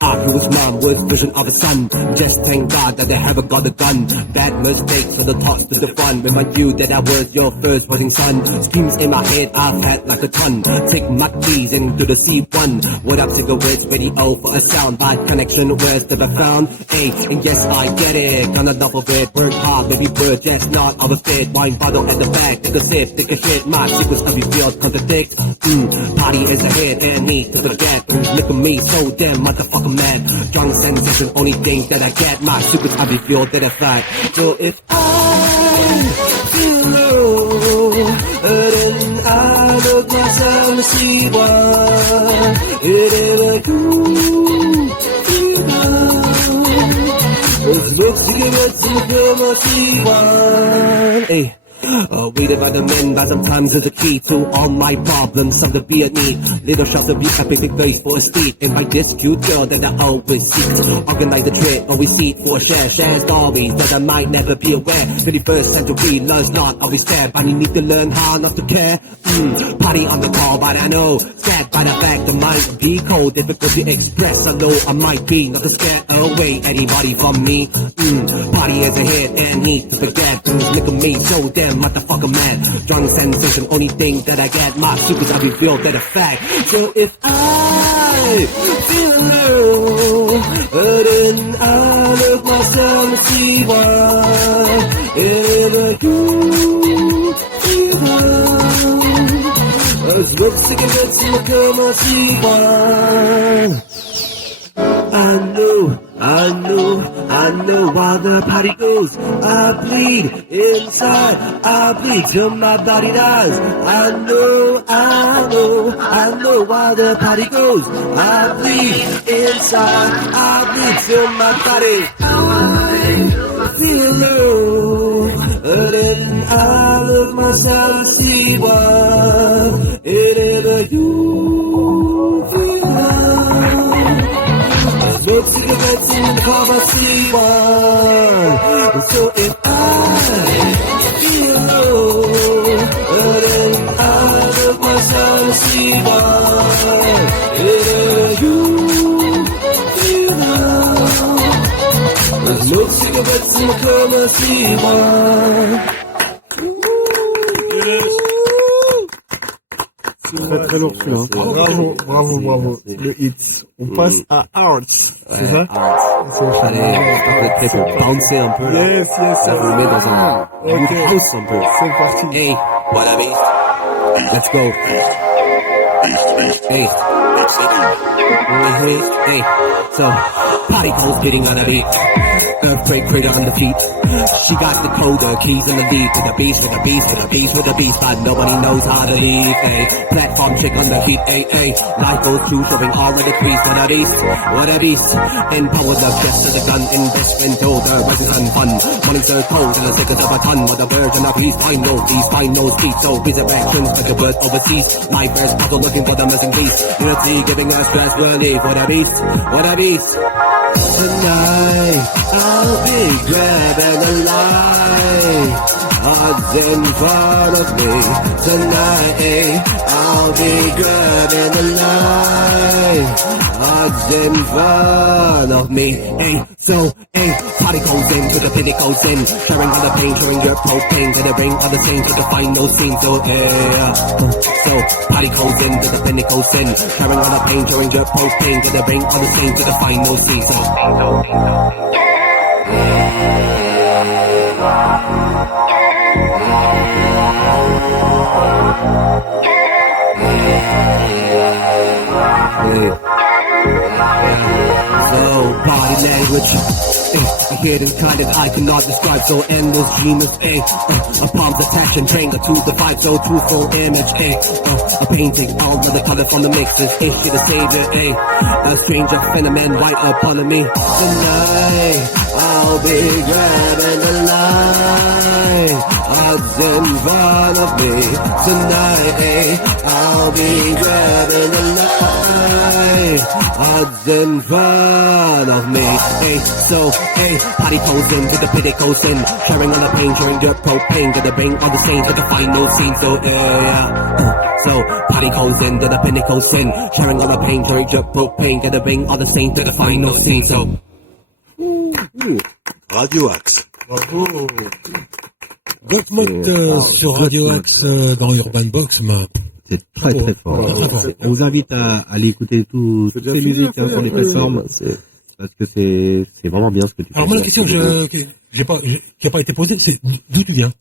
I was mom with vision of a son. Just thank God that I haven't got a gun. Bad mistakes are the thoughts to the fun. Remind you that I was your first rising sun. Schemes in my head I've had like a ton. Take my keys into the C1. What up, cigarettes, radio for a sound. Bad connection, where's that I found? Hey, and yes, I get it. Gone enough of it. Work hard, baby bird, just not of a fit. Wine bottle at the back, take a sip, take a shit. My secrets of your field contradict. Party is ahead and need to forget. Look at me, so damn motherfucker mad. Drunk sensation, only thing that I get. My secrets I reveal that I fight. So if I feel low, then I look myself to see what it ever do. It's looks to give it to the C1. Hey. Weighted by the men, but sometimes there's a key to all my problems. Some to be a need. Little shots of you, epic grace for a speed. And my this cute girl that I always seek. Organize a trip, always seek for a share. Share stories that I might never be aware. 21st century, learns not always there. But you need to learn how not to care. Party on the call, but I know. Scared by the fact that might be cold. Difficult to express, I know I might be. Not to scare away anybody from me. Party is ahead and need to forget. Look at me, so damn motherfucker mad. Drunk sensation, only thing that I get. My secrets I reveal that a fact. So if I feel low, then I look myself to see what ever you feel low. As looks like it's become a C1. I know I I know how the party goes. I bleed inside, I bleed till my body dies. I know how the party goes. I bleed inside, I bleed till my body. I feel low, and then I look myself and see whatever you feel low. Smoke cigarettes in the car, I see one. So if I feel low, then I look myself and see one. If you feel low, smoke cigarettes in the car, I see one. C'est très très lourd celui-là. Bravo. Le hit. On passe à Arts, c'est ça? Allez, on va être prêt pour bouncer un peu là. Yes. Ça vous met dans un mood house un peu. C'est parti. Hey, what up, let's go. Hey. Hey. So, party goes getting on a beat. Earthquake crater on the feet. She got the code, the keys in the lead. With the beast, but nobody knows how to lead. Hey, platform chick on the heat. Hey. Life goes through, showing all of the crease. What a beast. Empower the chest of the gun. Investment to the rising sun fun. Money's the code and the seconds of a ton. With the birds and the beast. Find those feet. So resurrections, but the birds overseas. Life bears puzzle looking for the missing piece. Unity giving us stress relief. What a beast. Tonight, I'll be grabbing a light. Odds in front of me. Tonight, I'll be grabbing a light. Odds in front of me. Hey, so, party goes in to the pit, it goes in. Sharing all the pain, sharing your propane. To the ring of the same, to the final scene. So, party goes in to the pit, it goes in. Sharing all the pain, sharing your propane. To the ring of the same, to the final scene. So, so body language, a hidden kind that I cannot describe. So endless genius, a palm's attaching, trained to the vibe. So truthful image, a painting, all of the colors from the mixes. Issue the savior, a stranger phenomenon right upon me. Tonight, I'll be grabbing the light. Odds in front of me. Tonight, I'll be grabbing the light. Odds in front of me. So, party goes in to the pit, it goes in. Sharing all the pain, sharing your propane. To the ring of the same, to the final scene. So, so, party goes in to the pit, it goes in. Sharing all the pain, sharing your propane. To the ring of the same, to the final scene. So, Radio Axe. Bravo. Goldmott sur Radio Axe dans Urban Box, c'est très très fort. On vous invite à aller écouter toutes ces musiques sur les plateformes, parce que c'est vraiment bien ce que tu fais. Alors moi la question qui a pas été posée, c'est d'où tu viens?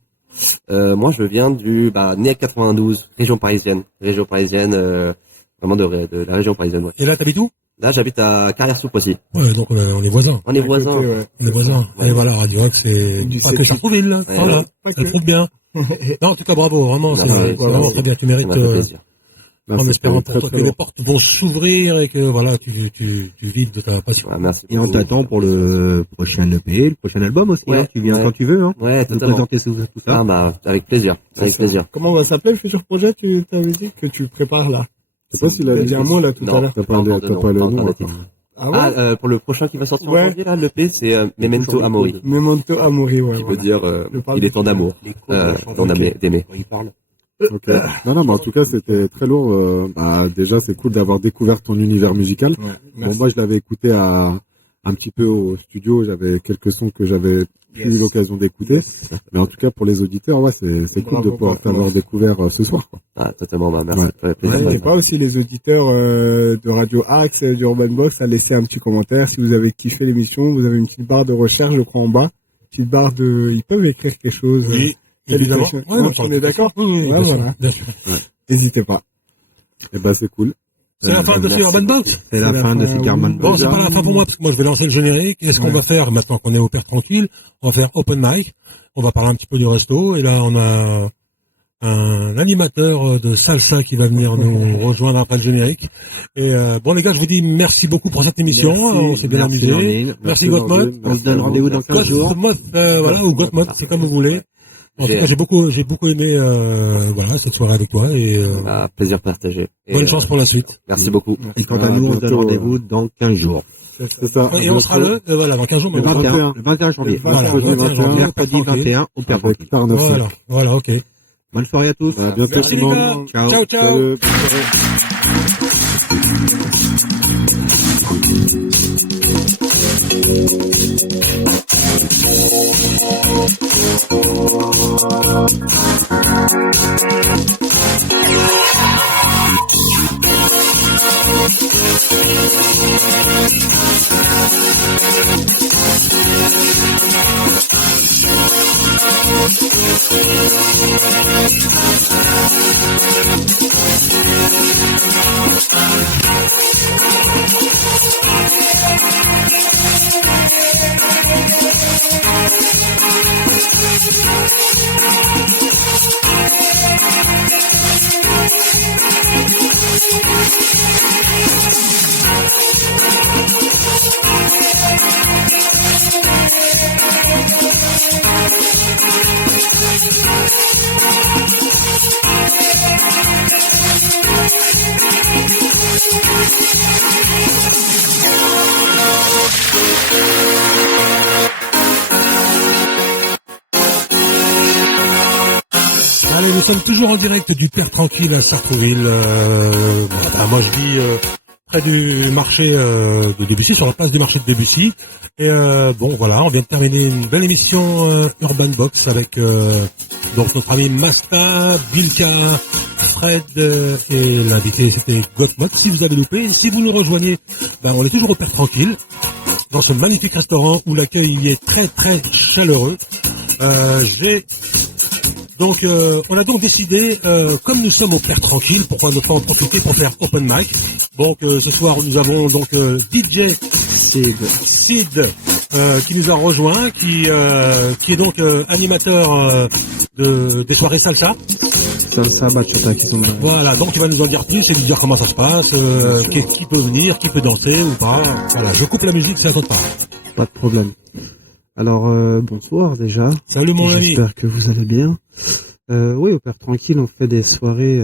Moi je viens du NEC 92, région parisienne, vraiment de la région parisienne. Ouais. Et là t'habites où? Là j'habite à Carrière-Soupe aussi. Ouais, donc on est voisins. On est voisins. Côté, ouais. On est voisins. Et voilà, Radio Axe, c'est pas que Sartrouville, là. Ouais, Voilà, pas ça que. trouve bien. Non, en tout cas, bravo, vraiment, c'est vraiment très bien. Tu mérites, Ça m'a fait plaisir. en espérant pour toi que les portes vont s'ouvrir et que voilà, tu vides de ta passion. Ouais, merci. Et on t'attend pour le prochain EP, le prochain album aussi. Ouais, hein. Tu viens ouais. quand tu veux, hein. Ouais, Nous totalement. présenter tout ça. Avec plaisir. Avec plaisir. Comment va s'appeler le futur projet tu t'avais dit que tu prépares là? Je sais pas s'il a dit un mot là tout à l'heure. T'as pas le nom. nom. Attends. Ah ouais? Pour le prochain qui va sortir Ouais. aujourd'hui, là, l'EP, c'est Memento Amori. Memento Amori, ouais. Qui voilà. veut dire, parle il est temps d'amour, d'aimer. Ok. Non, mais en tout cas, c'était très lourd. Déjà, c'est cool d'avoir découvert ton univers musical. Ouais, Bon, merci. moi, je l'avais écouté un petit peu au studio. J'avais quelques sons que j'avais plus eu l'occasion d'écouter. Mais en tout cas, pour les auditeurs, ouais, c'est cool Bravo, de pouvoir bravo. t'avoir découvert ce soir, quoi. Ah, totalement, merci. Ouais. Ça fait plaisir. N'hésitez pas aussi les auditeurs de Radio Axe, du Urban Box, à laisser un petit commentaire. Si vous avez kiffé l'émission, vous avez une petite barre de recherche, je crois, en bas. Petite barre de... Ils peuvent écrire quelque chose. Oui, évidemment. Ouais, on est d'accord? Oui, Ouais, bien sûr, voilà. bien sûr. N'hésitez pas. Et c'est cool. C'est la fin de ce Urban Box. C'est la fin de ce Urban Bon, Box. c'est pas la fin pour moi, parce que moi, je vais lancer le générique. Et ce qu'on va faire, maintenant qu'on est au Père Tranquille, on va faire open mic. On va parler un petit peu du resto. Et là, on a un animateur de salsa qui va venir nous rejoindre après le générique. Et bon, les gars, je vous dis merci beaucoup pour cette émission. On s'est bien amusé. Merci Gottmod. On se donne rendez-vous dans 15 jours. Gottmod, voilà, ou Gottmod, c'est comme vous voulez. En tout cas, j'ai beaucoup aimé, voilà, cette soirée avec toi et Plaisir partagé. Et, bonne chance pour la suite. Merci beaucoup. Et quant à nous, on se donne rendez-vous dans 15 jours. C'est ça. Et on sera voilà, dans 15 jours, mais Le 21 janvier. Voilà, Mercredi 21 janvier. Mercredi 21 au Père Tranquille. Voilà, ok. Bonne soirée à tous. À bientôt, Merci, les gars. Simon. Ciao, ciao. Salut. Allez, nous sommes toujours en direct du Père Tranquille à Sartrouville. Moi, je dis près du marché de Debussy, sur la place du marché de Debussy. Et bon, voilà, on vient de terminer une belle émission Urban Box avec donc notre ami Masta, Bilka, Fred et l'invité c'était Gottmod. Si vous avez loupé, si vous nous rejoignez, on est toujours au Père Tranquille dans ce magnifique restaurant où l'accueil est très très chaleureux. Donc, on a donc décidé, comme nous sommes au Père Tranquille, pourquoi ne pas en profiter pour faire open mic. Donc, ce soir, nous avons donc DJ Sid qui nous a rejoint, qui est donc animateur des soirées salsa. Salsa, bachata, kizomba. Voilà, donc il va nous en dire plus et nous dire comment ça se passe, qui peut venir, qui peut danser ou pas. Voilà, je coupe la musique, c'est à votre part. Pas de problème. Alors, bonsoir déjà. Salut mon ami. J'espère que vous allez bien. Oui, au Père Tranquille, on fait des soirées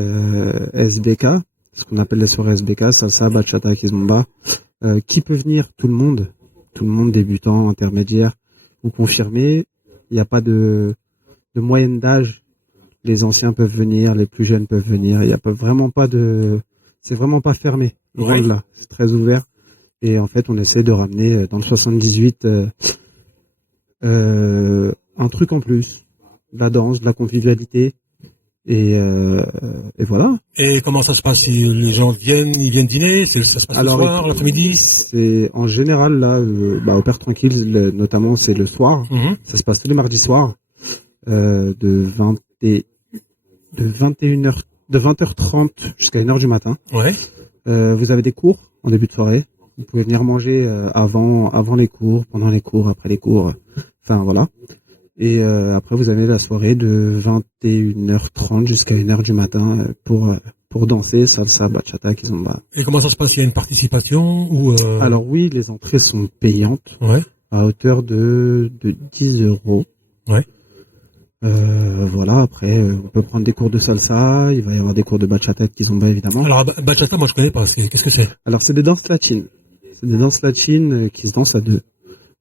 SBK, ce qu'on appelle les soirées SBK, salsa, bachata, kizomba. Qui peut venir? Tout le monde débutant, intermédiaire ou confirmé. Il n'y a pas de moyenne d'âge. Les anciens peuvent venir, les plus jeunes peuvent venir. Il n'y a vraiment pas c'est vraiment pas fermé. Loin de là, c'est très ouvert. Et en fait, on essaie de ramener dans le 78 un truc en plus, de la danse, de la convivialité, et voilà. Et comment ça se passe si les gens viennent dîner? Ça se passe Alors, le soir, l'après-midi? C'est en général là, au Père Tranquille, notamment c'est le soir. Ça se passe tous les mardis soirs, de 20h30 jusqu'à 1h du matin. Ouais. Vous avez des cours en début de soirée. Vous pouvez venir manger avant les cours, pendant les cours, après les cours. Enfin voilà. Et après vous avez la soirée de 21h30 jusqu'à 1h du matin pour danser salsa, bachata, kizomba. Et comment ça se passe? Il y a une participation ou Alors oui, les entrées sont payantes. Ouais. À hauteur de 10 €. Ouais. Voilà, après, on peut prendre des cours de salsa, il va y avoir des cours de bachata, kizomba, évidemment. Alors, bachata, moi, je connais pas. Qu'est-ce que c'est? Alors, c'est des danses latines. C'est des danses latines qui se dansent à deux.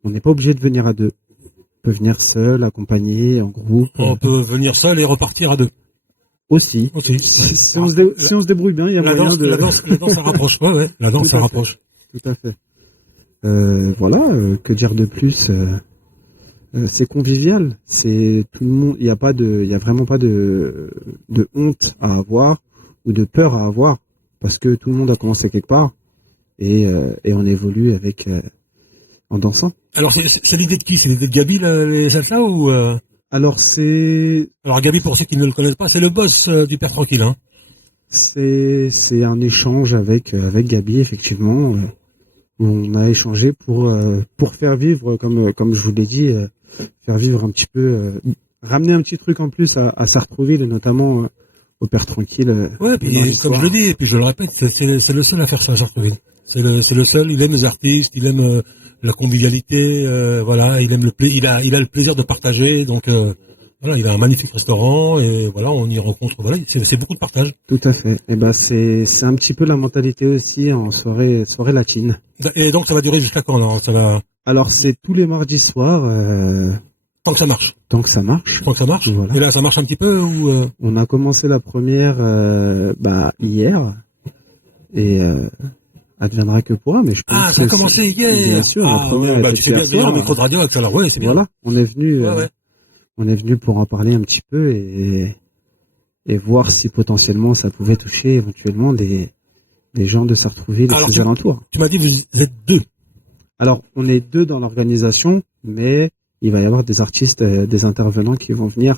On n'est pas obligé de venir à deux. On peut venir seul, accompagné, en groupe. On peut venir seul et repartir à deux. Aussi. Okay. Si on se débrouille bien, il y a moyen de... La danse, ça rapproche. Ouais. La danse, ça rapproche. Tout à fait. Voilà, que dire de plus c'est convivial, c'est tout le monde. Il y a vraiment pas de honte à avoir ou de peur à avoir parce que tout le monde a commencé quelque part et on évolue en dansant. Alors c'est l'idée de qui? C'est l'idée de Gabi les salsa ou Alors Gabi, pour ceux qui ne le connaissent pas, c'est le boss du Père Tranquille, hein. C'est un échange avec Gabi, effectivement, où on a échangé pour faire vivre, comme je vous l'ai dit, faire vivre un petit peu, ramener un petit truc en plus à Sartrouville, et notamment au Père Tranquille. Ouais, puis comme je le dis, et puis je le répète, c'est le seul à faire ça à Sartrouville. C'est le seul. Il aime les artistes, il aime la convivialité, voilà, il aime il a le plaisir de partager, donc voilà, il a un magnifique restaurant et voilà, on y rencontre, voilà, c'est beaucoup de partage. Tout à fait. Et ben c'est un petit peu la mentalité aussi en soirée latine. Et donc ça va durer jusqu'à quand là? Ça va. Alors c'est tous les mardis soirs. Tant que ça marche. Tant que ça marche. Tant que ça marche. Voilà. Et là ça marche un petit peu ou On a commencé la première hier et adviendra que pourra, mais je pense ça a commencé hier. Bien sûr, la première tu fais bien venir au micro de radio avec ça là, ouais, c'est bien. Voilà, on est venu. On est venu pour en parler un petit peu et voir si potentiellement ça pouvait toucher éventuellement des gens de Sartrouville et ses alentours. Tu m'as dit vous êtes 2. Alors, on est 2 dans l'organisation, mais il va y avoir des artistes, des intervenants qui vont venir,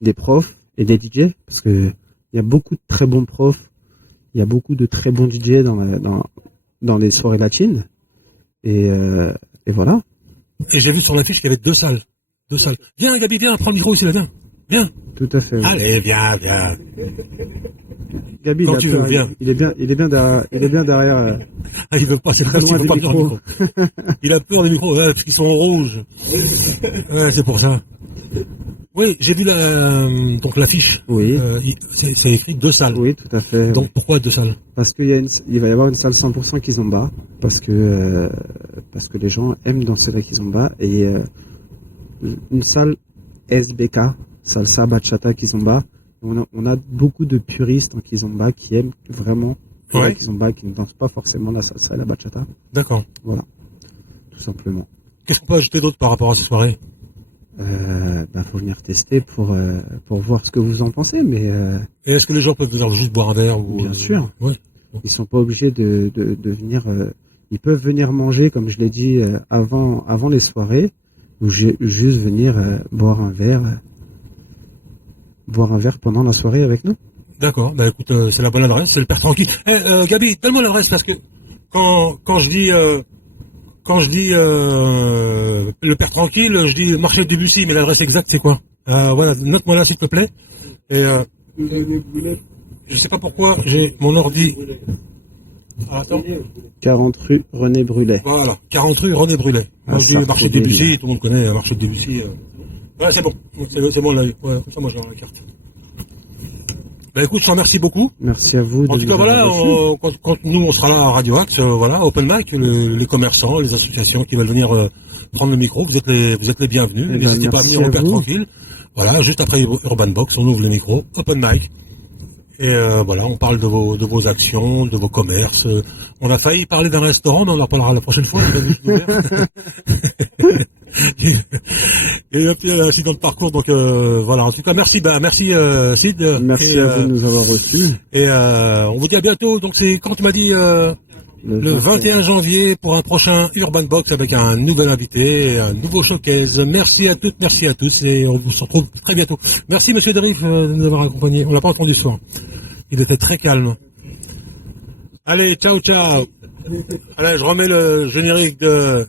des profs et des DJ, parce que il y a beaucoup de très bons profs, il y a beaucoup de très bons DJ dans les soirées latines, et voilà. Et j'ai vu sur l'affiche qu'il y avait 2 salles. 2 salles. Viens, Gabi, viens, prends le micro ici, là, viens. Viens. Tout à fait. Allez, viens. Gabi, quand tu veux, viens. Il est bien derrière. Il veut pas, c'est très loin du micro. Il a peur des micros, parce qu'ils sont en rouge. Ouais, c'est pour ça. Oui, j'ai vu donc l'affiche. Oui. C'est écrit 2 salles. Oui, tout à fait. Donc pourquoi 2 salles? Parce qu'il va y avoir une salle 100% Kizomba, parce que les gens aiment danser la Kizomba, et une salle SBK, salsa, bachata, kizomba. On a beaucoup de puristes en kizomba qui aiment vraiment la kizomba, qui ne dansent pas forcément la salsa et la bachata. D'accord. Voilà, tout simplement. Qu'est-ce qu'on peut ajouter d'autre par rapport à cette soirée? Faut venir tester pour voir ce que vous en pensez, mais. Et est-ce que les gens peuvent venir juste boire un verre ou... Bien sûr. Ouais. Ils sont pas obligés de venir. Ils peuvent venir manger, comme je l'ai dit, avant les soirées. Ou juste venir boire un verre pendant la soirée avec nous. D'accord, bah écoute, c'est la bonne adresse, c'est le Père Tranquille. Gabi, donne-moi l'adresse parce que quand je dis le Père Tranquille, je dis marché de Debussy, mais l'adresse exacte c'est quoi? Voilà, note-moi là s'il te plaît. Et je sais pas pourquoi j'ai mon ordi. Ah, attends. 40 rue René Brulet. Voilà, 40 rue René Brulet. Moi je dis marché de Debussy, tout le monde connaît marché de Debussy. Voilà, c'est bon. C'est bon là. Ouais, comme ça moi j'ai la carte. Bah écoute, je te remercie beaucoup. Merci à vous. En tout cas voilà, quand nous on sera là à Radio Axe, voilà, Open Mic, les commerçants, les associations qui veulent venir prendre le micro, vous êtes les bienvenus. N'hésitez pas à venir au Père Tranquille. Voilà, juste après Urban Box, on ouvre les micros, Open Mic. Et voilà, on parle de vos actions, de vos commerces. On a failli parler d'un restaurant, mais on en parlera la prochaine fois. Et puis un accident de parcours, donc voilà. En tout cas, merci Sid. Merci à vous de nous avoir reçus. Et on vous dit à bientôt. Donc c'est quand tu m'as dit le 21 janvier pour un prochain Urban Box avec un nouvel invité, un nouveau showcase. Merci à toutes, merci à tous, et on se retrouve très bientôt. Merci Monsieur Derif de nous avoir accompagnés. On l'a pas entendu ce soir. Il était très calme. Allez, ciao. Allez, je remets le générique de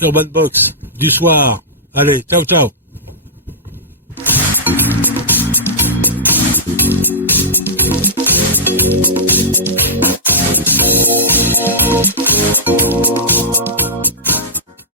Urban Box du soir. Allez, ciao.